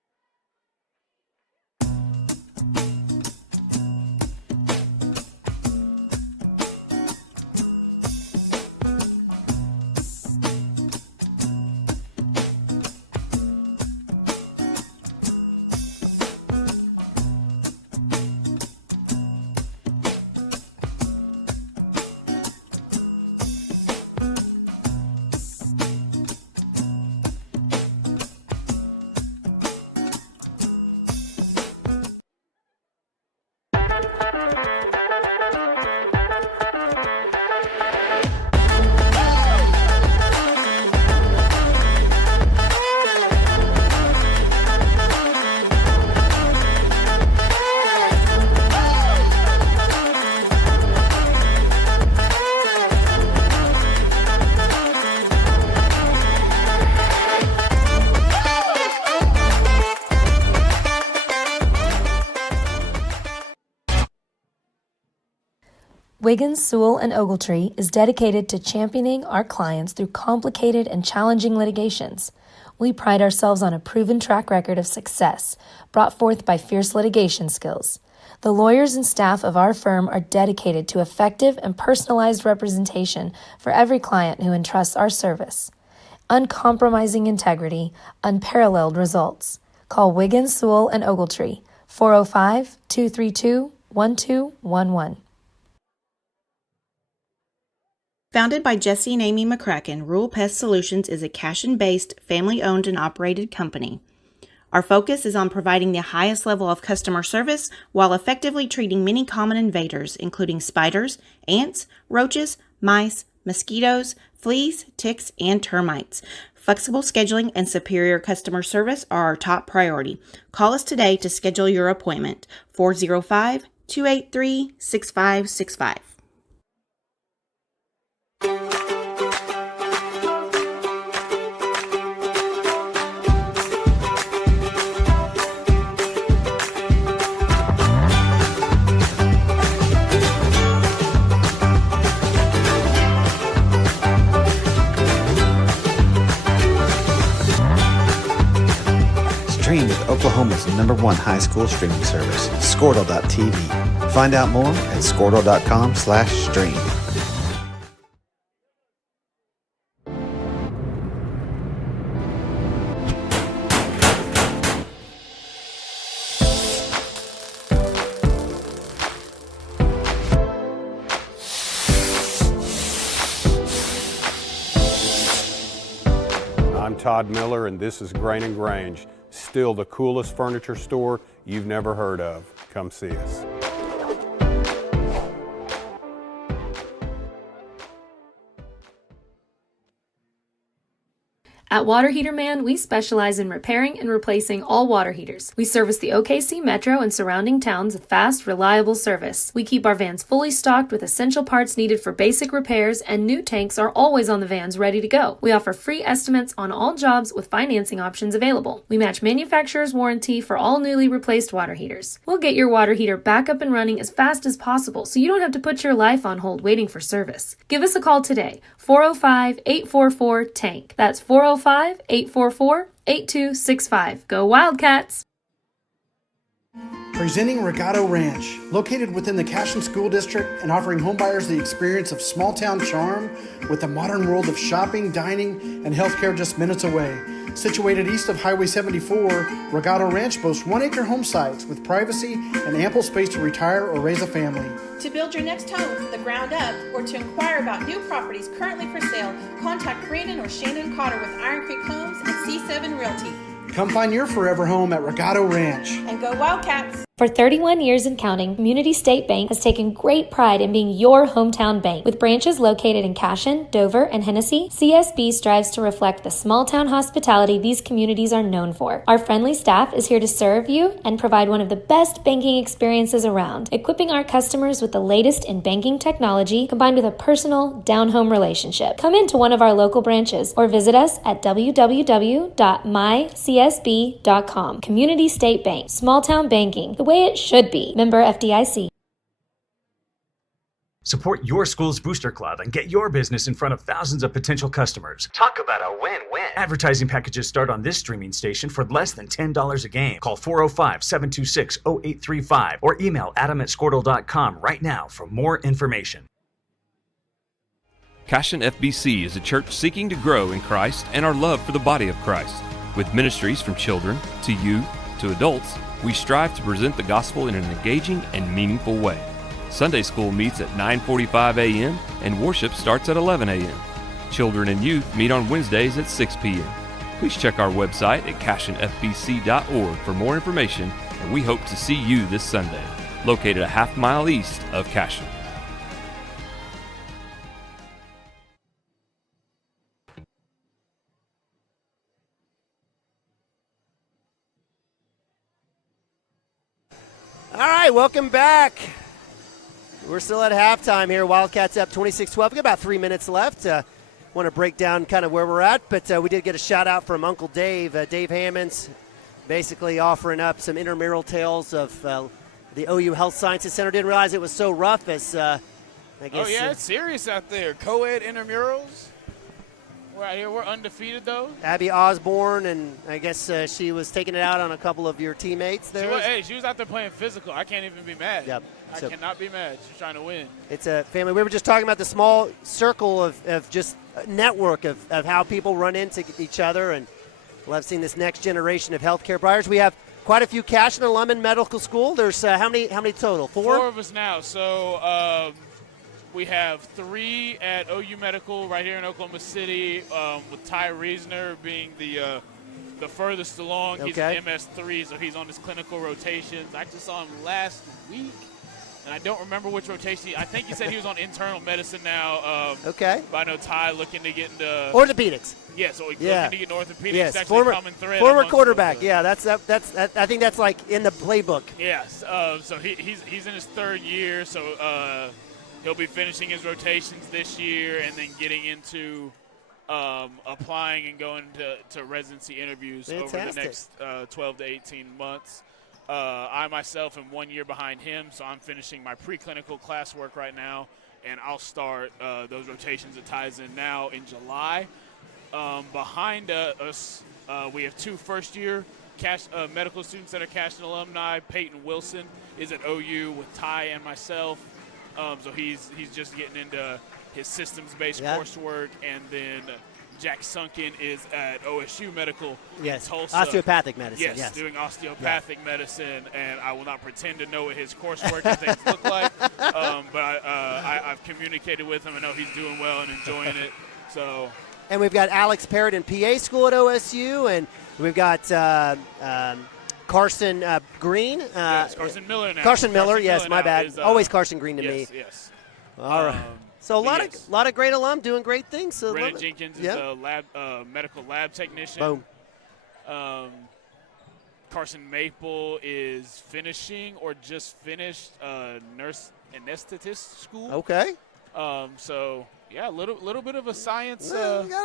Wiggins, Sewell & Ogletree is dedicated to championing our clients through complicated and challenging litigations. We pride ourselves on a proven track record of success brought forth by fierce litigation skills. The lawyers and staff of our firm are dedicated to effective and personalized representation for every client who entrusts our service. Uncompromising integrity, unparalleled results. Call Wiggins, Sewell & Ogletree, 405-232-1211. Founded by Jesse and Amy McCracken, Rural Pest Solutions is a Cashion-based, family-owned and operated company. Our focus is on providing the highest level of customer service while effectively treating many common invaders, including spiders, ants, roaches, mice, mosquitoes, fleas, ticks, and termites. Flexible scheduling and superior customer service are our top priority. Call us today to schedule your appointment, 405-283-6565. Stream with Oklahoma's #1 high school streaming service, Squirtle.tv. Find out more at Squirtle.com/stream. I'm Todd Miller, and this is Grain & Grange. Still the coolest furniture store you've never heard of. Come see us. At Water Heater Man, we specialize in repairing and replacing all water heaters. We service the OKC Metro and surrounding towns with fast, reliable service. We keep our vans fully stocked with essential parts needed for basic repairs, and new tanks are always on the vans ready to go. We offer free estimates on all jobs with financing options available. We match manufacturer's warranty for all newly replaced water heaters. We'll get your water heater back up and running as fast as possible so you don't have to put your life on hold waiting for service. Give us a call today, 405-844-TANK. That's 405-844-8265. Go Wildcats! Presenting Regato Ranch, located within the Cashion School District and offering homebuyers the experience of small-town charm with the modern world of shopping, dining, and healthcare just minutes away. Situated east of Highway 74, Regato Ranch boasts 1-acre home sites with privacy and ample space to retire or raise a family. To build your next home from the ground up or to inquire about new properties currently for sale, contact Brandon or Shannon Cotter with Iron Creek Homes and C7 Realty. Come find your forever home at Regato Ranch. And go Wildcats! For 31 years and counting, Community State Bank has taken great pride in being your hometown bank. With branches located in Cashion, Dover, and Hennessy, CSB strives to reflect the small-town hospitality these communities are known for. Our friendly staff is here to serve you and provide one of the best banking experiences around, equipping our customers with the latest in banking technology combined with a personal, down-home relationship. Come into one of our local branches or visit us at www.mycsb.com. Community State Bank, small-town banking, the way it should be. Member FDIC. Support your school's booster club and get your business in front of thousands of potential customers. Talk about a win-win. Advertising packages start on this streaming station for less than $10 a game. Call 405-726-0835 or email adam@squirtle.com right now for more information. Cashion FBC is a church seeking to grow in Christ and our love for the body of Christ. With ministries from children to youth to adults, we strive to present the gospel in an engaging and meaningful way. Sunday school meets at 9:45 a.m. and worship starts at 11 a.m. Children and youth meet on Wednesdays at 6 p.m. Please check our website at cashionfbc.org for more information, and we hope to see you this Sunday, located a half-mile east of Cashion. All right, welcome back. We're still at halftime here. Wildcats up 26-12. We got about 3 minutes left. Want to break down kind of where we're at, but we did get a shout out from Uncle Dave, Dave Hammonds, basically offering up some intramural tales of the OU Health Sciences Center. Didn't realize it was so rough as I guess. Oh yeah, it's serious out there. Co-ed intramurals. We're out here. We're undefeated though. Abby Osborne, and I guess she was taking it out on a couple of your teammates there. She was out there playing physical. I can't even be mad. Yep. I cannot be mad. She's trying to win. It's a family. We were just talking about the small circle of just network of how people run into each other, and we'll have seen this next generation of healthcare providers. We have quite a few Cashion alum in medical school. There's how many total? Four of us now. So we have 3 at OU Medical right here in Oklahoma City, with Ty Reisner being the furthest along. He's an MS3, so he's on his clinical rotations. I just saw him last week, and I don't remember which rotation. I think he said he was on internal medicine now. Okay. But I know Ty looking to get into orthopedics. Yeah, so looking to get into orthopedics. Yes, It's actually a common thread. Former quarterback. Yeah, that's. I think that's like in the playbook. Yes. So he's in his 3rd year. So he'll be finishing his rotations this year and then getting into applying and going to residency interviews over the next 12 to 18 months. I myself am 1 year behind him, so I'm finishing my preclinical classwork right now, and I'll start those rotations that ties in now in July. Behind us, we have 2 first-year medical students that are Cashion alumni. Peyton Wilson is at OU with Ty and myself. So he's just getting into his systems-based coursework, and then Jack Sunken is at OSU Medical in Tulsa. Osteopathic medicine. Yes, doing osteopathic medicine, and I will not pretend to know what his coursework and things look like, but I've communicated with him. I know he's doing well and enjoying it. So. And we've got Alex Parrott in PA school at OSU, and we've got Carson Green. Yes, Carson Miller now. Carson Miller, yes, my bad. Always Carson Green to me. Yes. All right. So a lot of great alum doing great things. So Brennan Jenkins is a medical lab technician. Boom. Carson Maple is finishing or just finished nurse anesthetist school. Okay. So yeah, a little bit of a science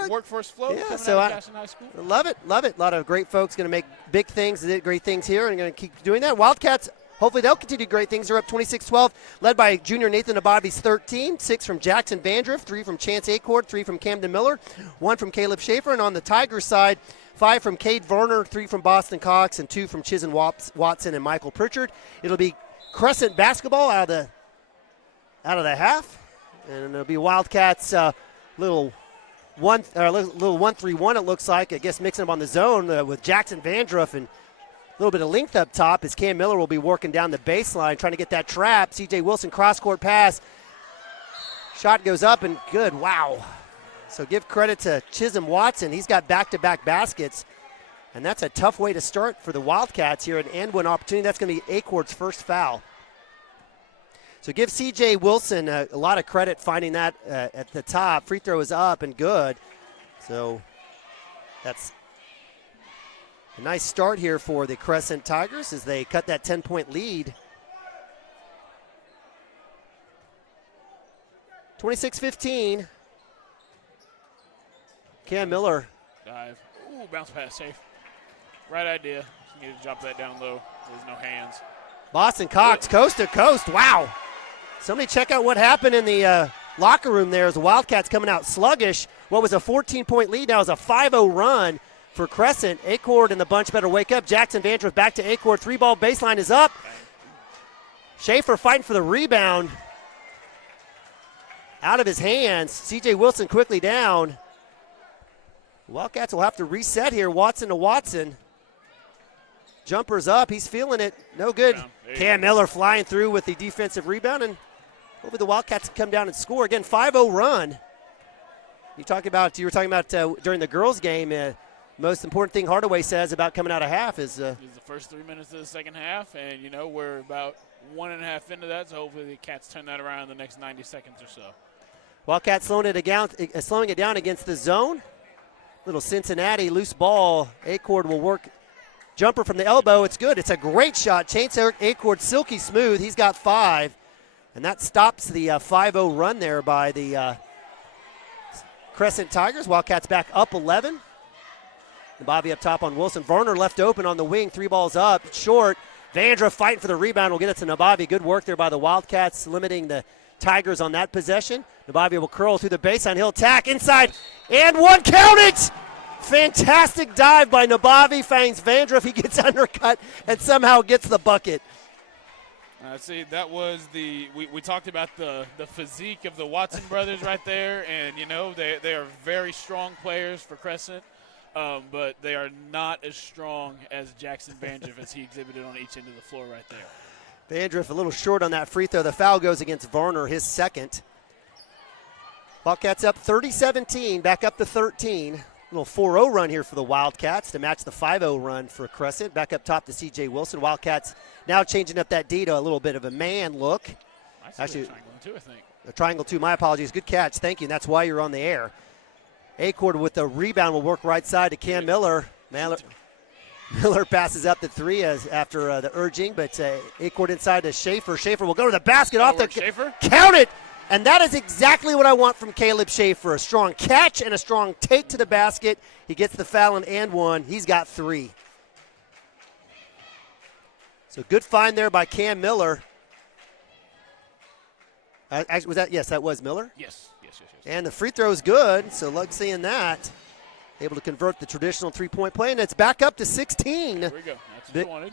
workforce flow coming out of Cashion High School. Love it. A lot of great folks going to make big things, did great things here, and going to keep doing that. Wildcats, hopefully they'll continue great things. They're up 26-12, led by junior Nathan Nabavi's 13, 6 from Jackson Vandriff, 3 from Chance Acord, 3 from Camden Miller, 1 from Caleb Schaefer, and on the Tigers side, 5 from Cade Varner, 3 from Boston Cox, and 2 from Chisholm Watson and Michael Pritchard. It'll be Crescent basketball out of the half, and it'll be Wildcats little 1-3-1. It looks like. I guess mixing up on the zone with Jackson Vandruff and a little bit of length up top as Cam Miller will be working down the baseline trying to get that trap. C.J. Wilson cross-court pass. Shot goes up and good. Wow. So give credit to Chisholm Watson. He's got back-to-back baskets, and that's a tough way to start for the Wildcats here. An end-one opportunity. That's going to be Acord's first foul. So give C.J. Wilson a lot of credit finding that at the top. Free throw is up and good. So that's a nice start here for the Crescent Tigers as they cut that 10-point lead. 26-15. Cam Miller. Dive. Ooh, bounce pass, safe. Right idea. Just need to drop that down low. There's no hands. Boston Cox, coast to coast. Wow. Somebody check out what happened in the locker room there as the Wildcats coming out sluggish. What was a 14-point lead now is a 5-0 run for Crescent. Acord and the bunch better wake up. Jackson Vandruff back to Acord. 3-ball baseline is up. Schaefer fighting for the rebound. Out of his hands. C.J. Wilson quickly down. Wildcats will have to reset here. Watson to Watson. Jumper's up. He's feeling it. No good. Cam Miller flying through with the defensive rebound, and hopefully the Wildcats come down and score. Again, 5-0 run. You were talking about during the girls' game, most important thing Hardaway says about coming out of half is the first 3 minutes of the second half, and, we're about 1.5 into that, so hopefully the Cats turn that around in the next 90 seconds or so. Wildcats slowing it down against the zone. Little Cincinnati loose ball. Acord will work. Jumper from the elbow. It's good. It's a great shot. Chance Acord silky smooth. He's got 5. And that stops the 5-0 run there by the Crescent Tigers. Wildcats back up 11. Bobby up top on Wilson. Varner left open on the wing. 3 balls up. Short. Vandruff fighting for the rebound. Will get it to Nabavi. Good work there by the Wildcats, limiting the Tigers on that possession. Nabavi will curl through the baseline. He'll attack inside. And one. Count it! Fantastic dive by Nabavi. Finds Vandruff. He gets undercut and somehow gets the bucket. See, that was we talked about the physique of the Watson brothers right there. And, they are very strong players for Crescent. But they are not as strong as Jackson Vandruff as he exhibited on each end of the floor right there. Vandruff a little short on that free throw. The foul goes against Varner, his second. Wildcats up 30-17, back up to 13. A little 4-0 run here for the Wildcats to match the 5-0 run for Crescent. Back up top to C.J. Wilson. Wildcats now changing up that D to a little bit of a man look. Actually, a triangle 2, I think. A triangle 2, my apologies. Good catch, thank you. And that's why you're on the air. Acord with the rebound will work right side to Cam Miller. Miller passes up the 3 after the urging, but Acord inside to Schaefer. Schaefer will go to the basket off the count it. And that is exactly what I want from Caleb Schaefer. A strong catch and a strong take to the basket. He gets the foul and one. He's got 3. So good find there by Cam Miller. That was Miller? Yes. And the free throw is good, so luck seeing that. Able to convert the traditional three-point play, and it's back up to 16. There we go. That's what you wanted.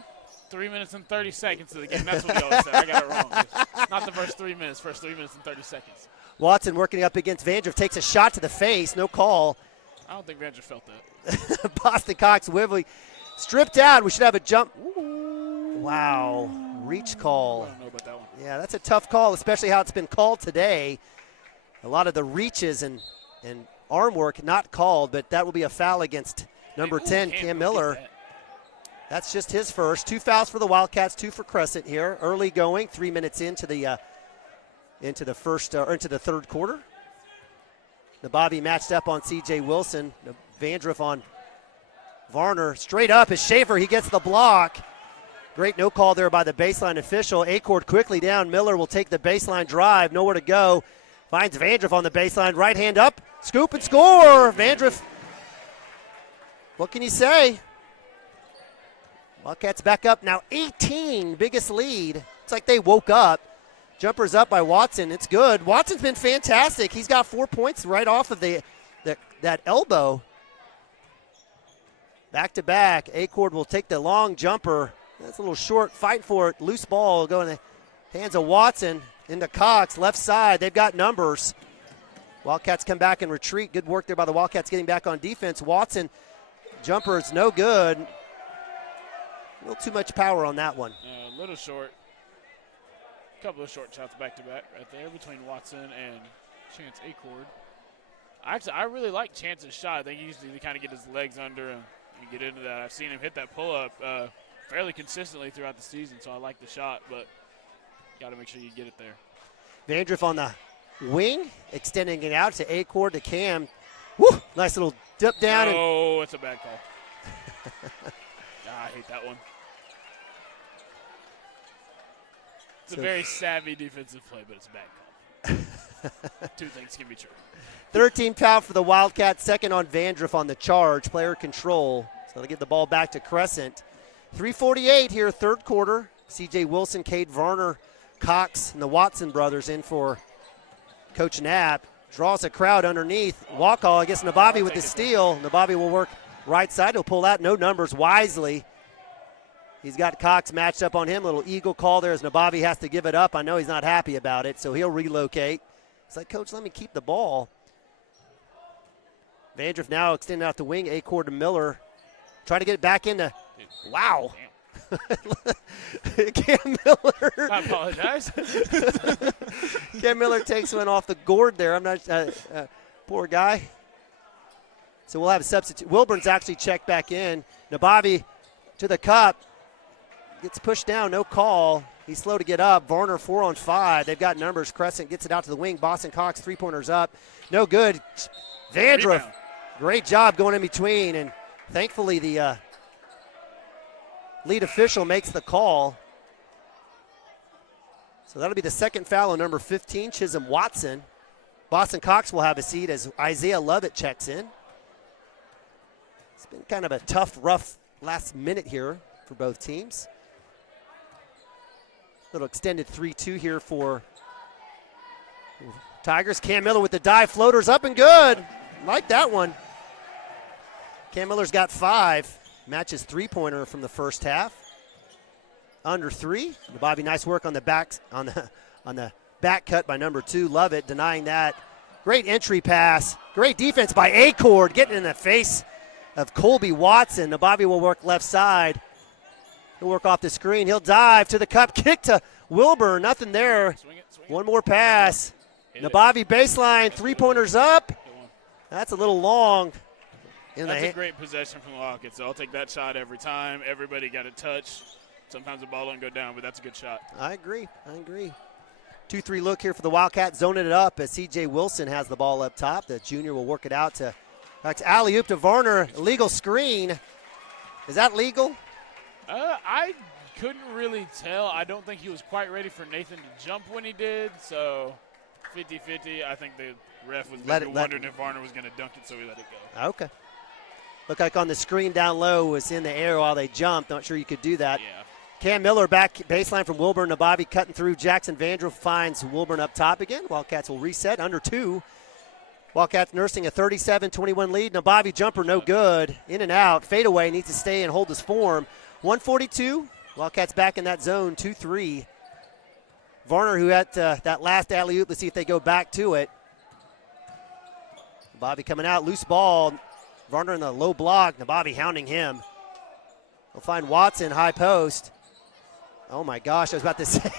3 minutes and 30 seconds of the game. That's what we always said. I got it wrong. It's not the first 3 minutes. First 3 minutes and 30 seconds. Watson working up against Vandruff. Takes a shot to the face. No call. I don't think Vandruff felt that. Boston Cox Wivley stripped out. We should have a jump. Ooh. Wow. Reach call. I don't know about that one. Yeah, that's a tough call, especially how it's been called today. A lot of the reaches and arm work not called, but that will be a foul against number 10, Cam Miller. That's just his first. 2 fouls for the Wildcats, 2 for Crescent here. Early going, 3 minutes into the into the third quarter. Nabavi matched up on C.J. Wilson. Vandruff on Varner. Straight up is Schaefer. He gets the block. Great no call there by the baseline official. Acord quickly down. Miller will take the baseline drive. Nowhere to go. Finds Vandruff on the baseline. Right hand up. Scoop and score. Vandruff. What can you say? Wildcats back up now 18. Biggest lead. It's like they woke up. Jumper's up by Watson. It's good. Watson's been fantastic. He's got 4 points right off of that elbow. Back to back. Acord will take the long jumper. That's a little short. Fight for it. Loose ball going in the hands of Watson. Into Cox. Left side. They've got numbers. Wildcats come back and retreat. Good work there by the Wildcats getting back on defense. Watson. Jumper is no good. A little too much power on that one. A little short. A couple of short shots back to back right there between Watson and Chance Acord. Actually, I really like Chance's shot. I think he usually kind of get his legs under and get into that. I've seen him hit that pull-up fairly consistently throughout the season, so I like the shot, but got to make sure you get it there. Vandruff on the wing, extending it out to Acord to Cam. Woo! Nice little dip down. Oh, it's a bad call. I hate that one. It's a very savvy defensive play, but it's a bad call. Two things can be true. 13 foul for the Wildcats, second on Vandruff on the charge. Player control. So they get the ball back to Crescent. 3:48 here, third quarter. C.J. Wilson, Cade Varner, Cox, and the Watson brothers in for Coach Knapp. Draws a crowd underneath. Walk-all, I guess Nabavi with the steal. Nabavi will work right side. He'll pull out no numbers wisely. He's got Cox matched up on him. Little eagle call there as Nabavi has to give it up. I know he's not happy about it, so he'll relocate. It's like, Coach, let me keep the ball. Vandruff now extending out the wing. Acord to Miller. Try to get it back into. Wow. Cam Miller. I apologize. Cam Miller takes one off the gourd there. I'm not. Poor guy. So we'll have a substitute. Wilburn's actually checked back in. Nabavi to the cup. Gets pushed down, no call. He's slow to get up. Varner 4 on 5. They've got numbers. Crescent gets it out to the wing. Boston Cox, 3-pointers up. No good. Vandruff, great job going in between. And thankfully the lead official makes the call. So that'll be the second foul on number 15, Chisholm Watson. Boston Cox will have a seat as Isaiah Lovett checks in. It's been kind of a tough, rough last minute here for both teams. Little extended 3-2 here for Tigers. Cam Miller with the dive. Floaters up and good. Like that one. Cam Miller's got 5. Matches 3-pointer from the first half. Under 3. Bobby, nice work on the back on the back cut by number 2. Lovett denying that. Great entry pass. Great defense by Acord, getting in the face of Colby Watson. Nabavi will work left side. He'll work off the screen. He'll dive to the cup. Kick to Wilbur. Nothing there. Swing it. One more pass. Nabavi baseline. 3-pointers up. That's a little long. That's a great possession from the Wildcats. So I'll take that shot every time. Everybody got a touch. Sometimes the ball don't go down, but that's a good shot. I agree. 2-3 look here for the Wildcats. Zoning it up as C.J. Wilson has the ball up top. The junior will work it out to alley-oop to Varner. Illegal screen. Is that legal? I couldn't really tell. I don't think he was quite ready for Nathan to jump when he did. So 50-50. I think the ref was wondering if Varner was going to dunk it, so he let it go. Okay. Looked like on the screen down low was in the air while they jumped. Not sure you could do that. Yeah. Cam Miller back baseline from Wilburn. Nabavi cutting through. Jackson Vandruff finds Wilburn up top again. Wildcats will reset under 2. Wildcats nursing a 37-21 lead. Nabavi jumper no good. In and out. Fadeaway needs to stay and hold his form. 142. Wildcats back in that zone. 2-3. Varner who had that last alley-oop. Let's see if they go back to it. Nabavi coming out. Loose ball. Varner in the low block. Nabavi hounding him. They'll find Watson, high post. Oh, my gosh, I was about to say.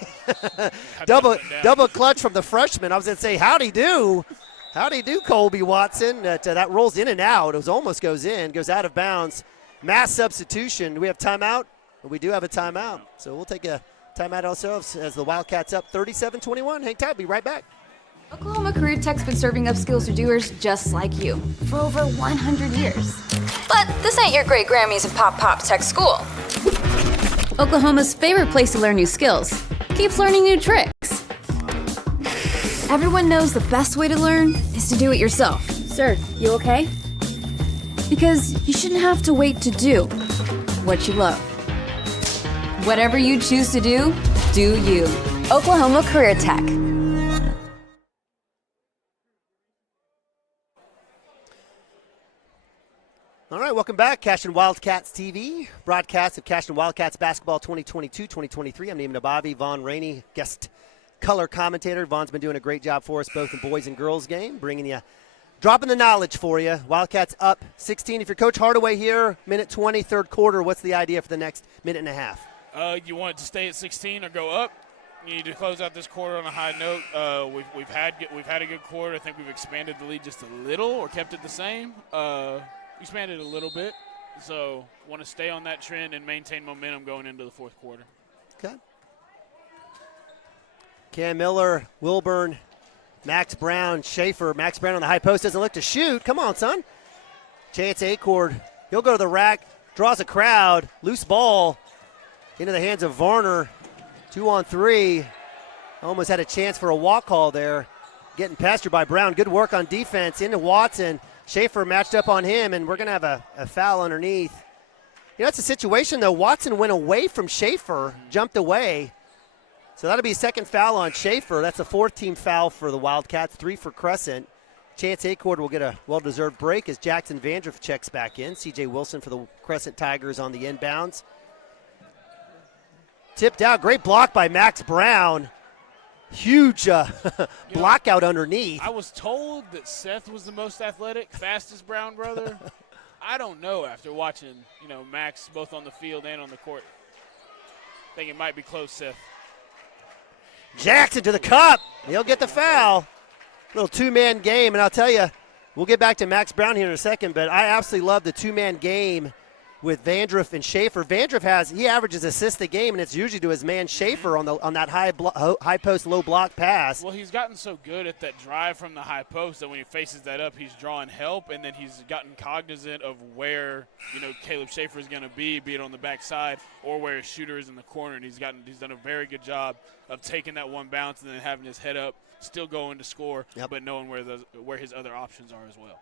double clutch from the freshman. I was going to say, how'd he do? How'd he do, Colby Watson? That rolls in and out. It almost goes in, goes out of bounds. Mass substitution. Do we have timeout? We do have a timeout. So we'll take a timeout ourselves as the Wildcats up 37-21. Hang tight, be right back. Oklahoma Career Tech's been serving up skills to doers just like you for over 100 years. But this ain't your great Grammys and Pop Tech school. Oklahoma's favorite place to learn new skills keeps learning new tricks. Everyone knows the best way to learn is to do it yourself. Sir, you okay? Because you shouldn't have to wait to do what you love. Whatever you choose to do, do you. Oklahoma Career Tech. All right, welcome back. Cashion Wildcats TV, broadcast of Cashion Wildcats basketball 2022-2023. I'm Neiman Abavi, Vaughn Rainey, guest color commentator. Vaughn's been doing a great job for us both in boys and girls game, dropping the knowledge for you. Wildcats up 16. If you're Coach Hardaway here, minute 20, third quarter, what's the idea for the next minute and a half? You want it to stay at 16 or go up? You need to close out this quarter on a high note. We've had a good quarter. I think we've expanded the lead just a little or kept it the same. Expanded a little bit, so want to stay on that trend and maintain momentum going into the fourth quarter. Okay. Cam Miller, Wilburn, Max Brown, Schaefer. Max Brown on the high post doesn't look to shoot. Come on, son. Chance Acord, he'll go to the rack, draws a crowd, loose ball into the hands of Varner. 2-on-3. Almost had a chance for a walk call there. Getting pestered by Brown. Good work on defense into Watson. Schaefer matched up on him, and we're going to have a foul underneath. You know, it's a situation, though. Watson went away from Schaefer, jumped away. So that'll be a second foul on Schaefer. That's a fourth-team foul for the Wildcats, 3 for Crescent. Chance Acord will get a well-deserved break as Jackson Vandriff checks back in. C.J. Wilson for the Crescent Tigers on the inbounds. Tipped out. Great block by Max Brown. Huge block out underneath. I was told that Seth was the most athletic, fastest Brown brother. I don't know after watching, Max both on the field and on the court. I think it might be close, Seth. Jackson to the cup. He'll get the foul. Little two-man game, and I'll tell you, we'll get back to Max Brown here in a second, but I absolutely love the two-man game with Vandriff and Schaefer. Vandriff averages assists a game, and it's usually to his man Schaefer on that high post, low block pass. Well, he's gotten so good at that drive from the high post that when he faces that up, he's drawing help, and then he's gotten cognizant of where Caleb Schaefer is going to be it on the backside or where his shooter is in the corner, and he's done a very good job of taking that one bounce and then having his head up, still going to score, but knowing where his other options are as well.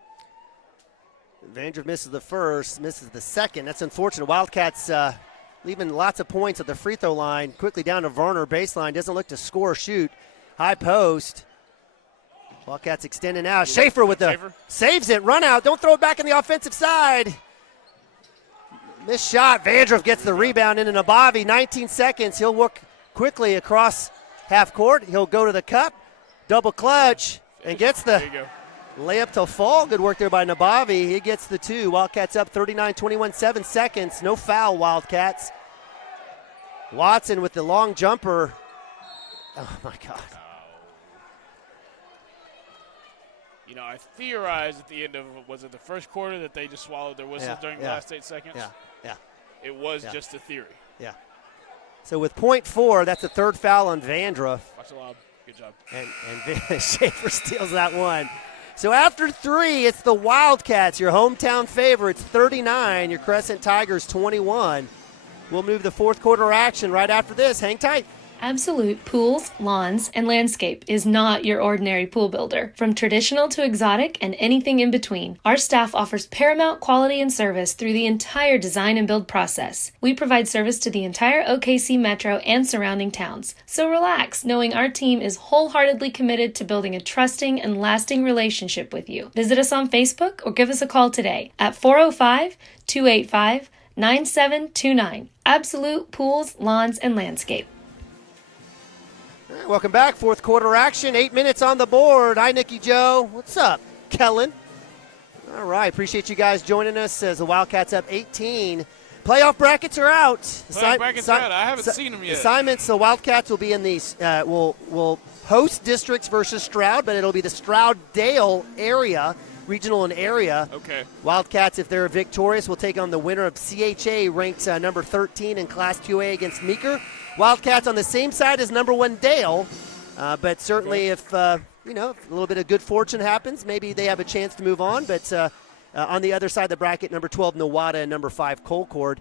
Vandriff misses the first, misses the second. That's unfortunate. Wildcats leaving lots of points at the free throw line. Quickly down to Varner, baseline. Doesn't look to score or shoot. High post. Wildcats extending out. Schaefer with saves it. Run out. Don't throw it back on the offensive side. Missed shot. Vandriff gets the rebound into Nabavi. 19 seconds. He'll work quickly across half court. He'll go to the cup. Double clutch. And gets the layup to fall. Good work there by Nabavi. He gets the 2. Wildcats up 39-21, 7 seconds. No foul, Wildcats. Watson with the long jumper. Oh, my God. I theorized at the end of, was it the first quarter that they just swallowed their whistle during the last 8 seconds? Yeah. It was just a theory. Yeah. So with .4, that's the third foul on Vandriff. Watch the lob. Good job. And Schaefer steals that one. So after 3, it's the Wildcats, your hometown favorites, 39, your Crescent Tigers, 21. We'll move the fourth quarter action right after this. Hang tight. Absolute Pools, Lawns, and Landscape is not your ordinary pool builder. From traditional to exotic and anything in between, our staff offers paramount quality and service through the entire design and build process. We provide service to the entire OKC metro and surrounding towns. So relax, knowing our team is wholeheartedly committed to building a trusting and lasting relationship with you. Visit us on Facebook or give us a call today at 405-285-9729. Absolute Pools, Lawns, and Landscape. All right, welcome back. Fourth quarter action. 8 minutes on the board. Hi, Nikki Joe. What's up, Kellen? All right. Appreciate you guys joining us as the Wildcats up 18. Playoff brackets are out. Brackets are out. I haven't seen them yet. Assignments, the Wildcats will be in these, will host districts versus Stroud, but it'll be the Stroud-Dale area regional and area. Okay. Wildcats, if they're victorious, will take on the winner of CHA, ranked number 13 in Class 2A against Meeker. Wildcats on the same side as number 1 Dale, but certainly if a little bit of good fortune happens, maybe they have a chance to move on. But on the other side of the bracket, number 12 Nowata and number 5 Colcord.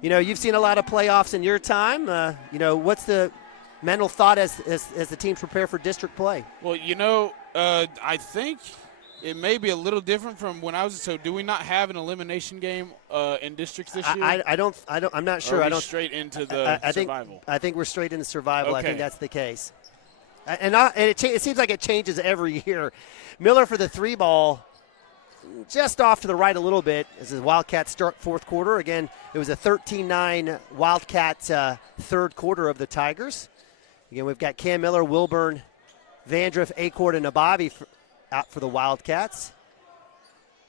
You've seen a lot of playoffs in your time. What's the mental thought as the teams prepare for district play? Well, I think it may be a little different from when I was. So, do we not have an elimination game in districts this year? I'm not sure. Or are I we don't. straight into the survival. I think we're straight into survival. Okay. I think that's the case. And it seems like it changes every year. Miller for the 3-ball, just off to the right a little bit as the Wildcats start fourth quarter. Again, it was a 13-9 Wildcat third quarter of the Tigers. Again, we've got Cam Miller, Wilburn, Vandriff, Acord, and Nabavi out for the Wildcats.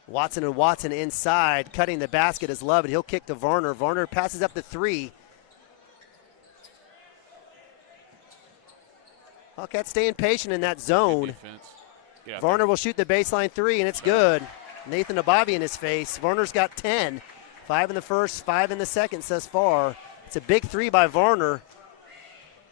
Watson inside, cutting the basket is Love, and he'll kick to Varner. Varner passes up the 3. Wildcats staying patient in that zone. Varner will shoot the baseline 3, and it's good. Nathan Nabavi in his face. Varner's got 10. 5 in the first, 5 in the second thus far. It's a big 3 by Varner.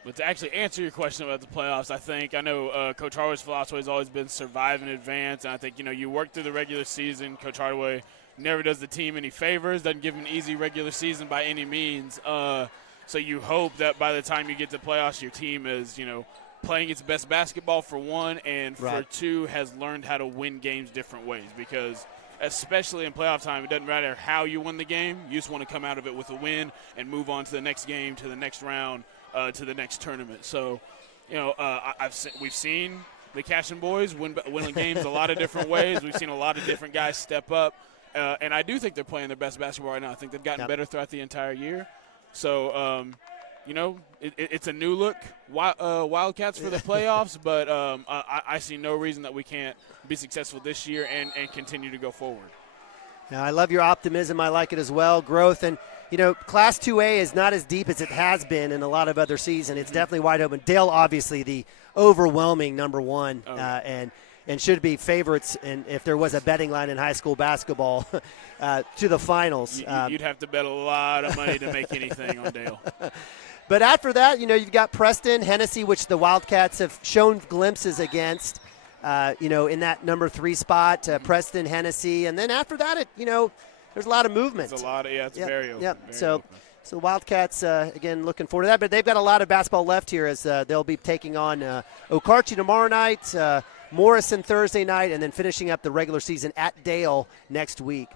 But to actually answer your question about the playoffs, I know Coach Hardaway's philosophy has always been survive in advance, and I think, you work through the regular season. Coach Hardaway never does the team any favors, doesn't give them an easy regular season by any means. So you hope that by the time you get to playoffs, your team is, playing its best basketball for one, and for two, has learned how to win games different ways. Because especially in playoff time, it doesn't matter how you win the game. You just want to come out of it with a win and move on to the next game, to the next round, to the next tournament. So, we've seen the Cashion boys winning games a lot of different ways. We've seen a lot of different guys step up, and I do think they're playing their best basketball right now. I think they've gotten better throughout the entire year. So, it's a new look Wildcats for the playoffs, but I see no reason that we can't be successful this year and continue to go forward. Now, I love your optimism. I like it as well. Growth. And, Class 2A is not as deep as it has been in a lot of other seasons. It's definitely wide open. Dale, obviously, the overwhelming number 1 and should be favorites if there was a betting line in high school basketball to the finals. You'd have to bet a lot of money to make anything on Dale. But after that, you've got Preston, Hennessy, which the Wildcats have shown glimpses against, in that number 3 spot, Preston, Hennessy. And then after that, there's a lot of movement. It's a lot of, it's very open. Yep. Very So open. Wildcats, again, looking forward to that. But they've got a lot of basketball left here as they'll be taking on Okarche tomorrow night, Morrison Thursday night, and then finishing up the regular season at Dale next week.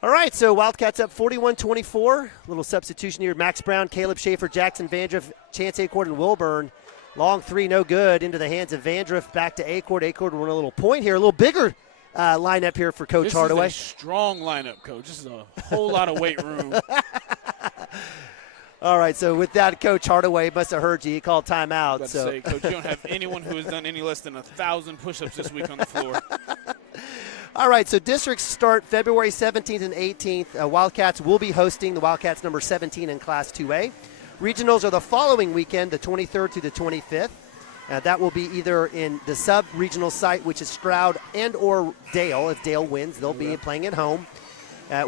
All right, so Wildcats up 41-24. A little substitution here. Max Brown, Caleb Schaefer, Jackson Vandriff, Chance Acord, and Wilburn. Long 3, no good. Into the hands of Vandriff. Back to Acord. Acord will run a little point here. A little bigger lineup here for Coach Hardaway. This is a strong lineup, Coach. This is a whole lot of weight room. All right, so with that, Coach Hardaway must have heard you. He called timeout. Say, Coach, you don't have anyone who has done any less than 1,000 push-ups this week on the floor. All right, so districts start February 17th and 18th. Wildcats will be hosting the Wildcats number 17 in Class 2A. Regionals are the following weekend, the 23rd to the 25th. That will be either in the sub-regional site, which is Stroud and or Dale. If Dale wins, they'll be playing at home.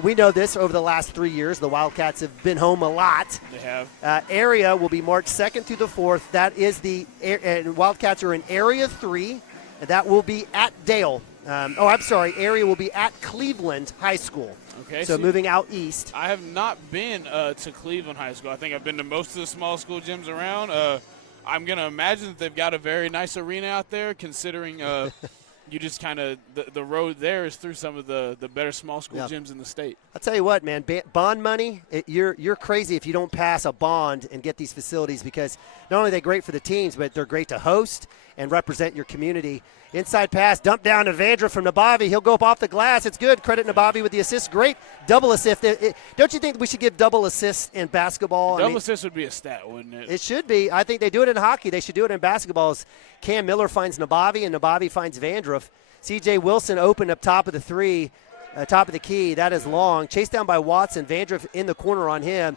We know this over the last 3 years. The Wildcats have been home a lot. They have. Area will be March 2nd through the 4th. That is and Wildcats are in Area 3. And that will be at Dale. Area will be at Cleveland High School. Okay. So moving out east. I have not been to Cleveland High School. I think I've been to most of the small school gyms around. I'm going to imagine that they've got a very nice arena out there, considering you just kind of the road there is through some of the better small school gyms in the state. I'll tell you what, man, bond money, you're crazy if you don't pass a bond and get these facilities, because not only are they great for the teams, but they're great to host and represent your community. Inside pass, dump down to Vandriff from Nabavi. He'll go up off the glass. It's good. Credit Nabavi with the assist. Great double assist. Don't you think we should give double assists in basketball? Double assist would be a stat, wouldn't it? It should be. I think they do it in hockey. They should do it in basketball. Cam Miller finds Nabavi, and Nabavi finds Vandriff. C.J. Wilson opened up top of the 3, top of the key. That is long. Chased down by Watson. Vandriff in the corner on him.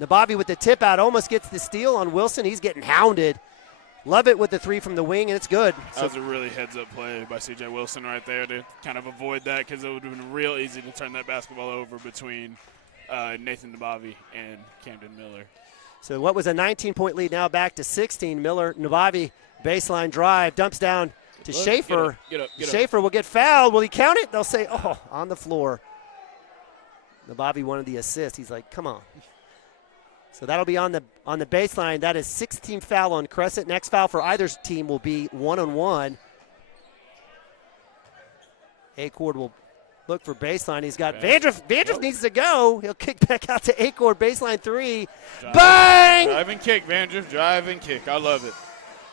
Nabavi with the tip out almost gets the steal on Wilson. He's getting hounded. Love it with the three from the wing, and it's good. That was a really heads-up play by C.J. Wilson right there to kind of avoid that, because it would have been real easy to turn that basketball over between Nathan Nabavi and Camden Miller. So what was a 19-point lead now back to 16. Miller, Nabavi, baseline drive, dumps down to Schaefer. Get up. Schaefer will get fouled. Will he count it? They'll say, oh, on the floor. Nabavi wanted the assist. He's like, come on. So that'll be on the baseline. That is 16th foul on Crescent. Next foul for either team will be 1-on-1. Acord will look for baseline. He's got Vandruff. Vandruff needs to go. He'll kick back out to Acord. Baseline three. Bang! Drive and kick, Vandruff. Drive and kick. I love it.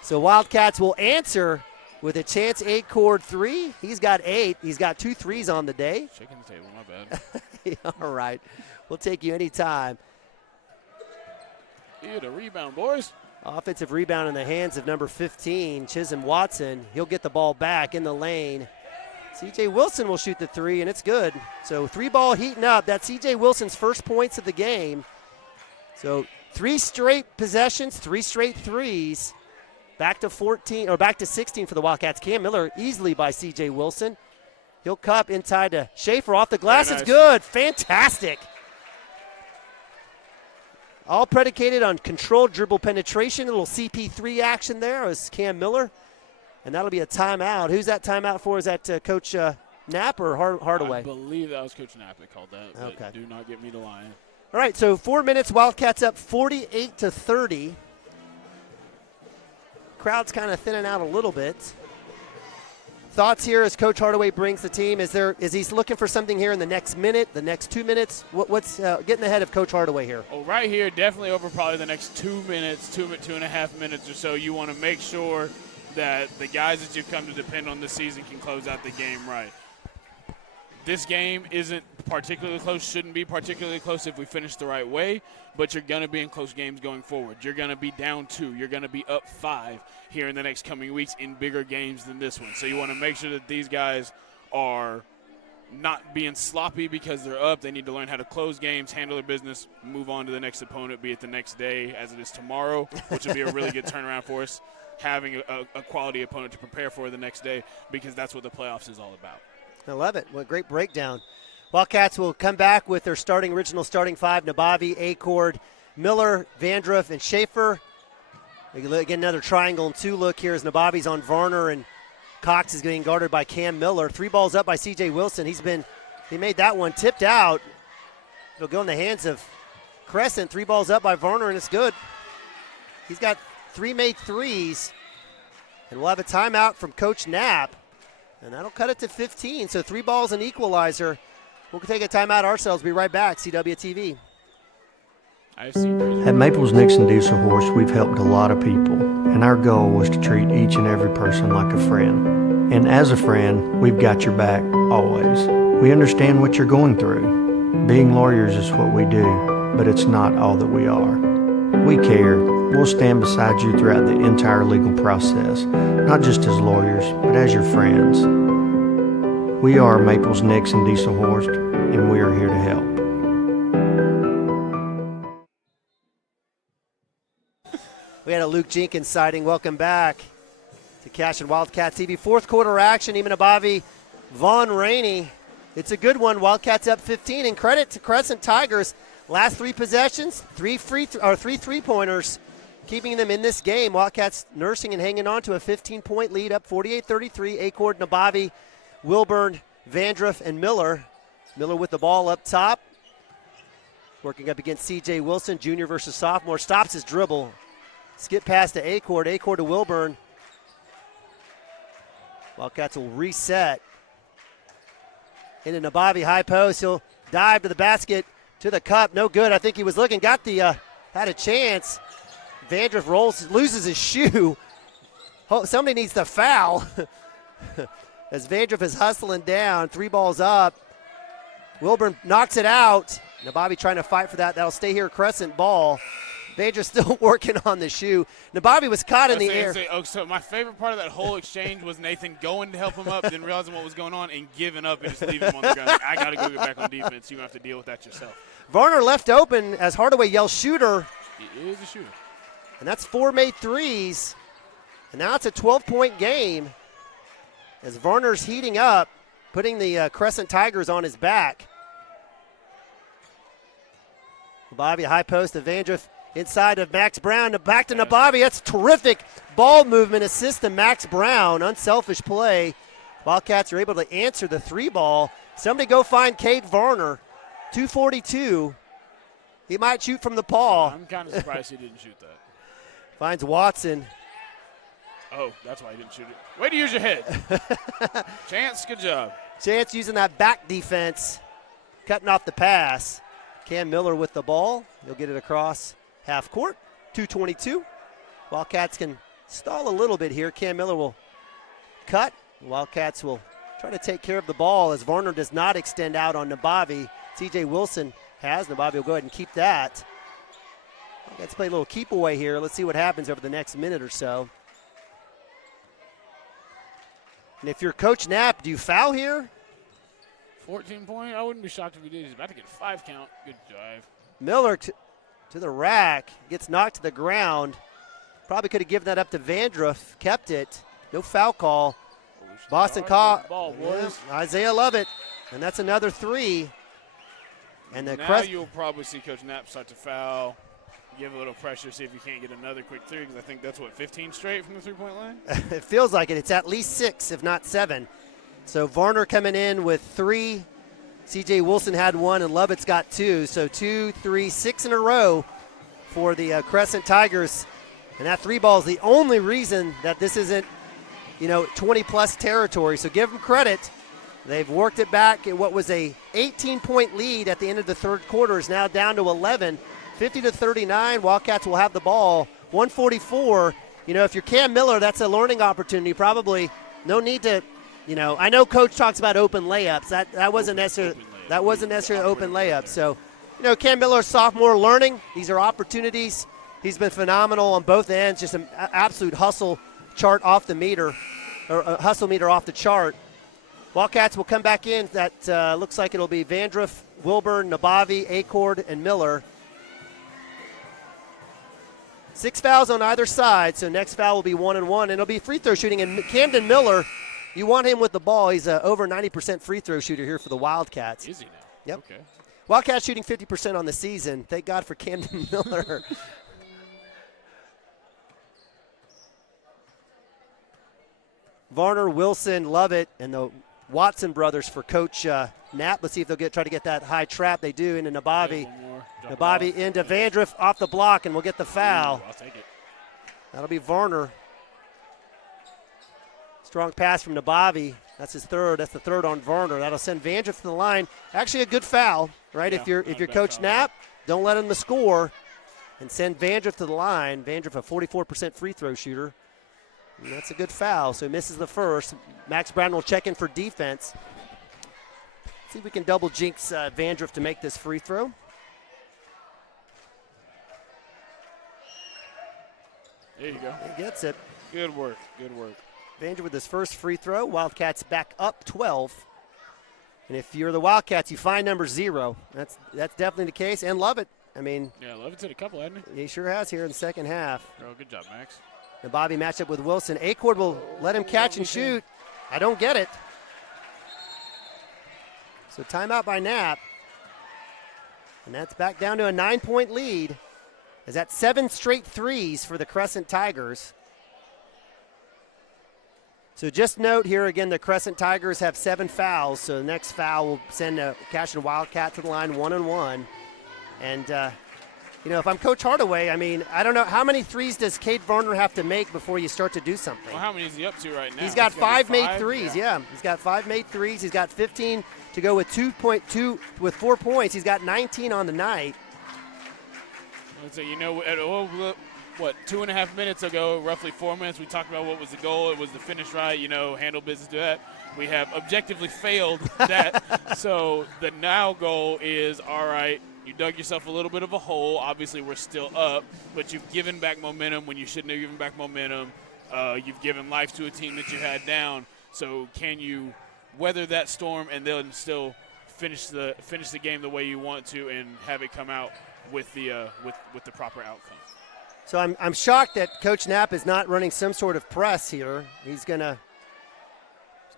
So Wildcats will answer with a chance. Acord three. He's got 8. He's got 2 threes on the day. Shaking the table. My bad. All right. We'll take you anytime. Get a rebound, boys. Offensive rebound in the hands of number 15, Chisholm Watson. He'll get the ball back in the lane. C.J. Wilson will shoot the three, and it's good. So 3-ball heating up. That's C.J. Wilson's first points of the game. So 3 straight possessions, 3 straight threes. Back to 16 for the Wildcats. Cam Miller easily by C.J. Wilson. He'll cup inside to Schaefer. Off the glass. It's good. Fantastic. All predicated on controlled dribble penetration. A little CP3 action there as Cam Miller. And that'll be a timeout. Who's that timeout for? Is that Coach Knapp or Hardaway? I believe that was Coach Knapp that called that. But okay. Do not get me to lying. All right, so 4 minutes. Wildcats up 48-30. Crowd's kind of thinning out a little bit. Thoughts here as Coach Hardaway brings the team? Is he looking for something here in the next minute, the next 2 minutes? What's getting ahead of Coach Hardaway here? Oh, right here, definitely over probably the next 2 minutes, 2.5 minutes or so. You want to make sure that the guys that you've come to depend on this season can close out the game right. This game isn't particularly close, shouldn't be particularly close if we finish the right way, but you're going to be in close games going forward. You're going to be down 2. You're going to be up 5 here in the next coming weeks in bigger games than this one. So you want to make sure that these guys are not being sloppy because they're up. They need to learn how to close games, handle their business, move on to the next opponent, be it the next day as it is tomorrow, which will be a really good turnaround for us, having a quality opponent to prepare for the next day, because that's what the playoffs is all about. I love it. What a great breakdown. Wildcats will come back with their original starting 5, Nabavi, Acord, Miller, Vandruff, and Schaefer. Again, another triangle and 2 look here as Nabavi's on Varner and Cox is getting guarded by Cam Miller. 3 balls up by C.J. Wilson. He made that one, tipped out. It'll go in the hands of Crescent. 3 balls up by Varner, and it's good. He's got 3 made threes. And we'll have a timeout from Coach Knapp. And that'll cut it to 15. So 3 balls and equalizer. We'll take a timeout ourselves. Be right back. CWTV. At Maples Nixon Diesel Horse, we've helped a lot of people, and our goal was to treat each and every person like a friend. And as a friend, we've got your back always. We understand what you're going through. Being lawyers is what we do, but it's not all that we are. We care. We'll stand beside you throughout the entire legal process, not just as lawyers, but as your friends. We are Maples Nixon Diesel Horse, and we are here to help. We had a Luke Jenkins sighting. Welcome back to Cashion Wildcat TV. 4th quarter action. Eamon Abavi, Vaughn Rainey. It's a good one. Wildcats up 15. And credit to Crescent Tigers. Last 3 possessions, 3 3-pointers, keeping them in this game. Wildcats nursing and hanging on to a 15-point lead, up 48-33. Acord, Nabavi, Wilburn, Vandruff, and Miller. Miller with the ball up top. Working up against C.J. Wilson, junior versus sophomore. Stops his dribble. Skip pass to Acord. Acord to Wilburn. Wildcats will reset. Into Nabavi, high post. He'll dive to the basket, to the cup. No good. I think he was looking. Got the, had a chance. Vandruff loses his shoe. Somebody needs to foul. As Vandruff is hustling down. 3 balls up. Wilburn knocks it out. Nabavi trying to fight for that. That'll stay here, Crescent ball. Vandruff still working on the shoe. Nabavi was caught in the air. So my favorite part of that whole exchange was Nathan going to help him up, then realizing what was going on and giving up and just leaving him on the ground. I got to go get back on defense. You're going to have to deal with that yourself. Varner left open as Hardaway yells shooter. He is a shooter. And that's 4 made threes. And now it's a 12-point game as Varner's heating up, putting the Crescent Tigers on his back. Nabavi, high post of Vandriff inside of Max Brown. Back to Nabavi. That's terrific ball movement assist to Max Brown. Unselfish play. Wildcats are able to answer the 3-ball. Somebody go find Cade Varner. 242. He might shoot from the paw. I'm kind of surprised he didn't shoot that. Finds Watson. Oh, that's why he didn't shoot it. Way to use your head. Chance, good job. Chance using that back defense, cutting off the pass. Cam Miller with the ball. He'll get it across half court. 2:22. Wildcats can stall a little bit here. Cam Miller will cut. Wildcats will try to take care of the ball as Varner does not extend out on Nabavi. C.J. Wilson has. Nabavi will go ahead and keep that. Wildcats play a little keep away here. Let's see what happens over the next minute or so. And if you're Coach Knapp, do you foul here? 14-point. I wouldn't be shocked if he did. He's about to get a 5-count. Good drive. Miller to the rack. Gets knocked to the ground. Probably could have given that up to Vandruff. Kept it. No foul call. Boston call. Isaiah Lovett. And that's another 3. And the now you'll probably see Coach Knapp start to foul. Give a little pressure, see if you can't get another quick 3, because I think that's, 15 straight from the 3-point line? It feels like it. It's at least 6, if not 7. So Varner coming in with 3. C.J. Wilson had 1, and Lovett's got 2. So 2, 3, 6 in a row for the Crescent Tigers. And that 3-ball is the only reason that this isn't, 20-plus territory. So give them credit. They've worked it back. What was a 18-point lead at the end of the third quarter is now down to 11. 50-39, Wildcats will have the ball. 144, if you're Cam Miller, that's a learning opportunity. Probably no need to, I know Coach talks about open layups. That wasn't necessarily open layups. So, Cam Miller, sophomore, learning. These are opportunities. He's been phenomenal on both ends. Just an absolute hustle chart off the meter, or a hustle meter off the chart. Wildcats will come back in. That looks like it'll be Vandruff, Wilburn, Nabavi, Acord, and Miller. 6 fouls on either side, so next foul will be 1-1, and it'll be free throw shooting. And Camden Miller, you want him with the ball. He's over 90% free throw shooter here for the Wildcats. Is he now? Yep. Okay. Wildcats shooting 50% on the season. Thank God for Camden Miller. Varner, Wilson, Lovett, and the Watson brothers for Coach Knapp. Let's see if they'll try to get that high trap. They do into Nabavi. Nabavi into Vandruff off the block, and we'll get the foul. Ooh, I'll take it. That'll be Varner. Strong pass from Nabavi. That's his third. That's the third on Varner. That'll send Vandruff to the line. Actually, a good foul, right? Yeah, if you're Coach Knapp, don't let him the score, and send Vandruff to the line. Vandruff, a 44% free throw shooter. And that's a good foul. So he misses the first. Max Brown will check in for defense. See if we can double jinx Vandruff to make this free throw. There you go. He gets it. Good work. Good work. Vandruff with his first free throw. Wildcats back up 12. And if you're the Wildcats, you find number 0. That's definitely the case. And Lovett. Yeah, Lovett's hit a couple, hasn't he? He sure has here in the second half. Oh, good job, Max. Nabavi matched up with Wilson. Acord will let him catch and shoot. I don't get it. So timeout by Knapp. And that's back down to a 9-point lead. Is that 7 straight threes for the Crescent Tigers. So just note here again, the Crescent Tigers have 7 fouls. So the next foul will send a Cashion Wildcat to the line 1-1. And, if I'm Coach Hardaway, I don't know. How many threes does Cade Varner have to make before you start to do something? Well, how many is he up to right now? He's got 5 made threes, yeah. He's got 5 made threes. He's got 15 to go with 2.2 with 4 points. He's got 19 on the night. So, at 2.5 minutes ago, roughly 4 minutes, we talked about what was the goal. It was to finish right, handle business, do that. We have objectively failed that. So the now goal is, all right, you dug yourself a little bit of a hole. Obviously, we're still up, but you've given back momentum when you shouldn't have given back momentum. You've given life to a team that you had down. So can you weather that storm and then still finish the game the way you want to and have it come out with the proper outcome? So I'm shocked that Coach Knapp is not running some sort of press here. He's gonna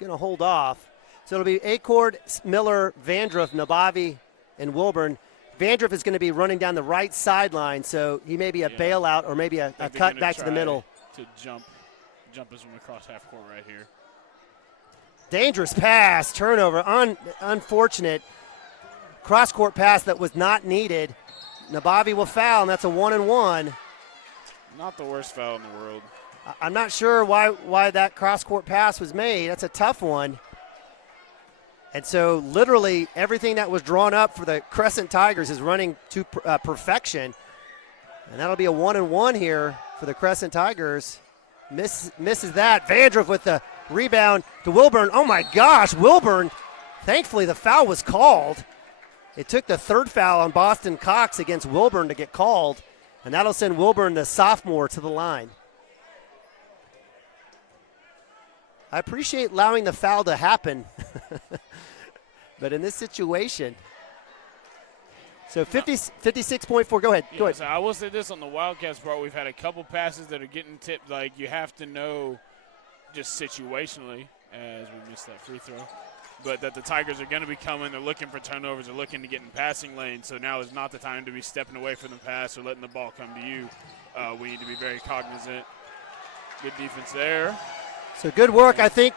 hold off. So it'll be Acord, Miller, Vandruff, Nabavi, and Wilburn. Vandruff is going to be running down the right sideline, so he may be a bailout or maybe a cut back to the middle. To jump us from across half court right here. Dangerous pass, turnover, unfortunate. Cross-court pass that was not needed. Nabavi will foul, and that's a 1-and-1. Not the worst foul in the world. I'm not sure why that cross-court pass was made. That's a tough one. And so literally everything that was drawn up for the Crescent Tigers is running to perfection. And that'll be a 1-and-1 here for the Crescent Tigers. Misses that. Vandruff with the rebound to Wilburn. Oh, my gosh, Wilburn. Thankfully, the foul was called. It took the third foul on Boston Cox against Wilburn to get called. And that'll send Wilburn, the sophomore, to the line. I appreciate allowing the foul to happen. But in this situation, so 56.4, go ahead. Go ahead. So I will say this on the Wildcats part, we've had a couple passes that are getting tipped. Like, you have to know just situationally, as we missed that free throw, but that the Tigers are going to be coming. They're looking for turnovers. They're looking to get in passing lanes. So now is not the time to be stepping away from the pass or letting the ball come to you. We need to be very cognizant. Good defense there. So good work. I think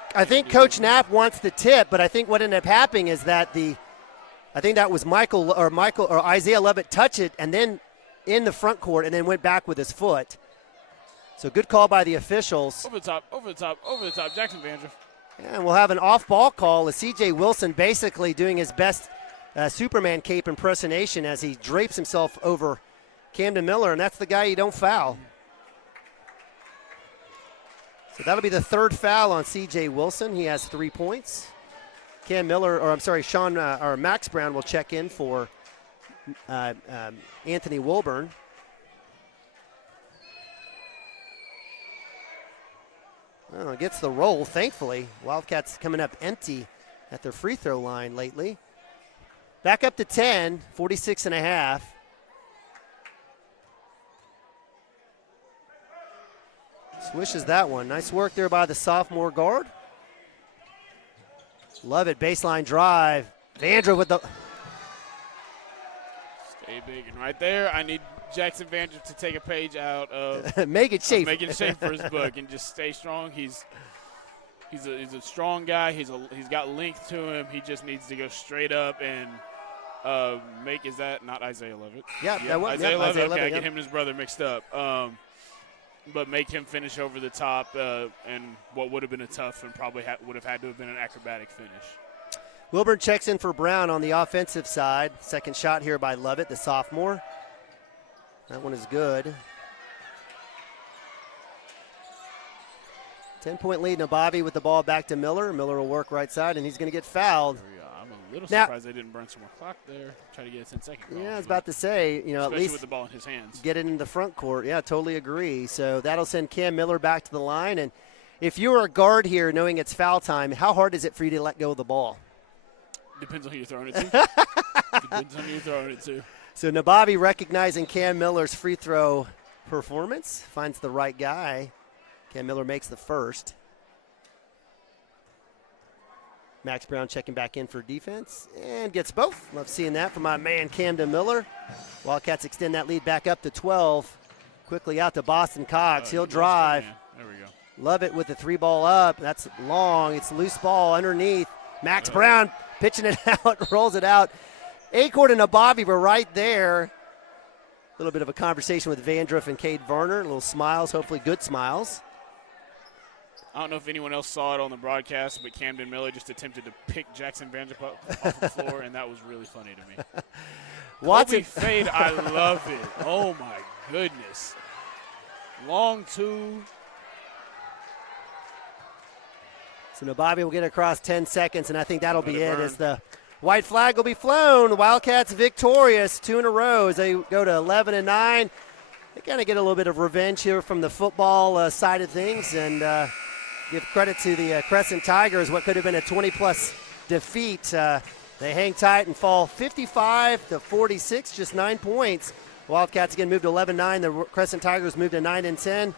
Coach Knapp wants the tip, but I think what ended up happening is that I think that was Michael or Isaiah Levitt touched it and then in the front court and then went back with his foot. So good call by the officials. Over the top, Jackson Vandruff. And we'll have an off-ball call as C.J. Wilson basically doing his best Superman cape impersonation as he drapes himself over Camden Miller, and that's the guy you don't foul. So that'll be the third foul on C.J. Wilson. He has 3 points. Max Brown will check in for Anthony Wilburn. Well, gets the roll, thankfully. Wildcats coming up empty at their free throw line lately. Back up to 10, 46.5. Swishes that one. Nice work there by the sophomore guard. Love it. Baseline drive. Vandruff with the... Stay big. And right there, I need Jackson Vandruff to take a page out of Megan Schaefer's book and just stay strong. He's a strong guy. He's got length to him. He just needs to go straight up and is that not Isaiah Levitt? Yeah, that was Isaiah Levitt. Okay, Levitt, I get him and his brother mixed up. But make him finish over the top and what would have been a tough and probably would have had to have been an acrobatic finish. Wilburn checks in for Brown on the offensive side. Second shot here by Levitt, the sophomore. That one is good. 10-point lead. Nabavi with the ball back to Miller. Miller will work right side, and he's going to get fouled. I'm a little surprised they didn't burn some more clock there. Try to get a 10-second call. Yeah, I was about to say, especially at least with the ball in his hands. Get it in the front court. Yeah, totally agree. So that'll send Cam Miller back to the line. And if you were a guard here knowing it's foul time, how hard is it for you to let go of the ball? Depends on who you're throwing it to. Depends on who you're throwing it to. So Nabavi recognizing Cam Miller's free throw performance. Finds the right guy. Cam Miller makes the first. Max Brown checking back in for defense and gets both. Love seeing that from my man Camden Miller. Wildcats extend that lead back up to 12. Quickly out to Boston Cox. He'll drive. There we go. Love it with the 3-ball up. That's long. It's a loose ball underneath. Max Brown pitching it out, rolls it out. Acord and Nabavi were right there. A little bit of a conversation with Vandruff and Cade Varner. Little smiles, hopefully good smiles. I don't know if anyone else saw it on the broadcast, but Camden Miller just attempted to pick Jackson Vandruff up off the floor, and that was really funny to me. Watson. Kobe fade, I love it. Oh, my goodness. Long two. So Nabavi will get across 10 seconds, and I think that'll be it as the white flag will be flown. The Wildcats victorious 2 in a row as they go to 11-9. They kind of get a little bit of revenge here from the football side of things and give credit to the Crescent Tigers, what could have been a 20-plus defeat. They hang tight and fall 55-46, just 9 points Wildcats again moved to 11-9. The Crescent Tigers moved to 9-10.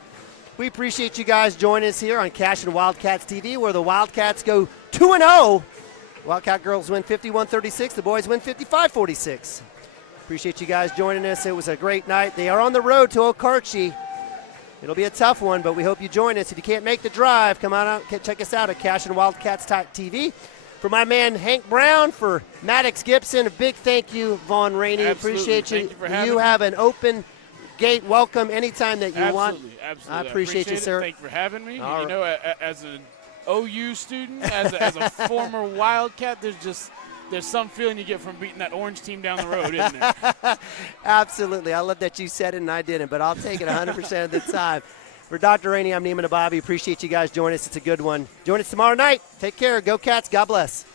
We appreciate you guys joining us here on Cashion Wildcats TV, where the Wildcats go 2-0. Wildcat girls win 51-36. The boys win 55-46. Appreciate you guys joining us. It was a great night. They are on the road to Okarche. It'll be a tough one, but we hope you join us. If you can't make the drive, come on out, check us out at Cashion Wildcats TV. For my man Hank Brown, for Maddox Gibson, a big thank you, Vaughn Rainey. Appreciate you. You have an open gate welcome anytime that you want. Absolutely. I appreciate you, sir. Thank you for having me. All you know, as an OU student, as a former Wildcat, there's some feeling you get from beating that orange team down the road, isn't there? Absolutely. I love that you said it and I didn't, but I'll take it 100% of the time. For Dr. Rainey, I'm Neiman Ababi. Appreciate you guys joining us. It's a good one. Join us tomorrow night. Take care. Go Cats. God bless.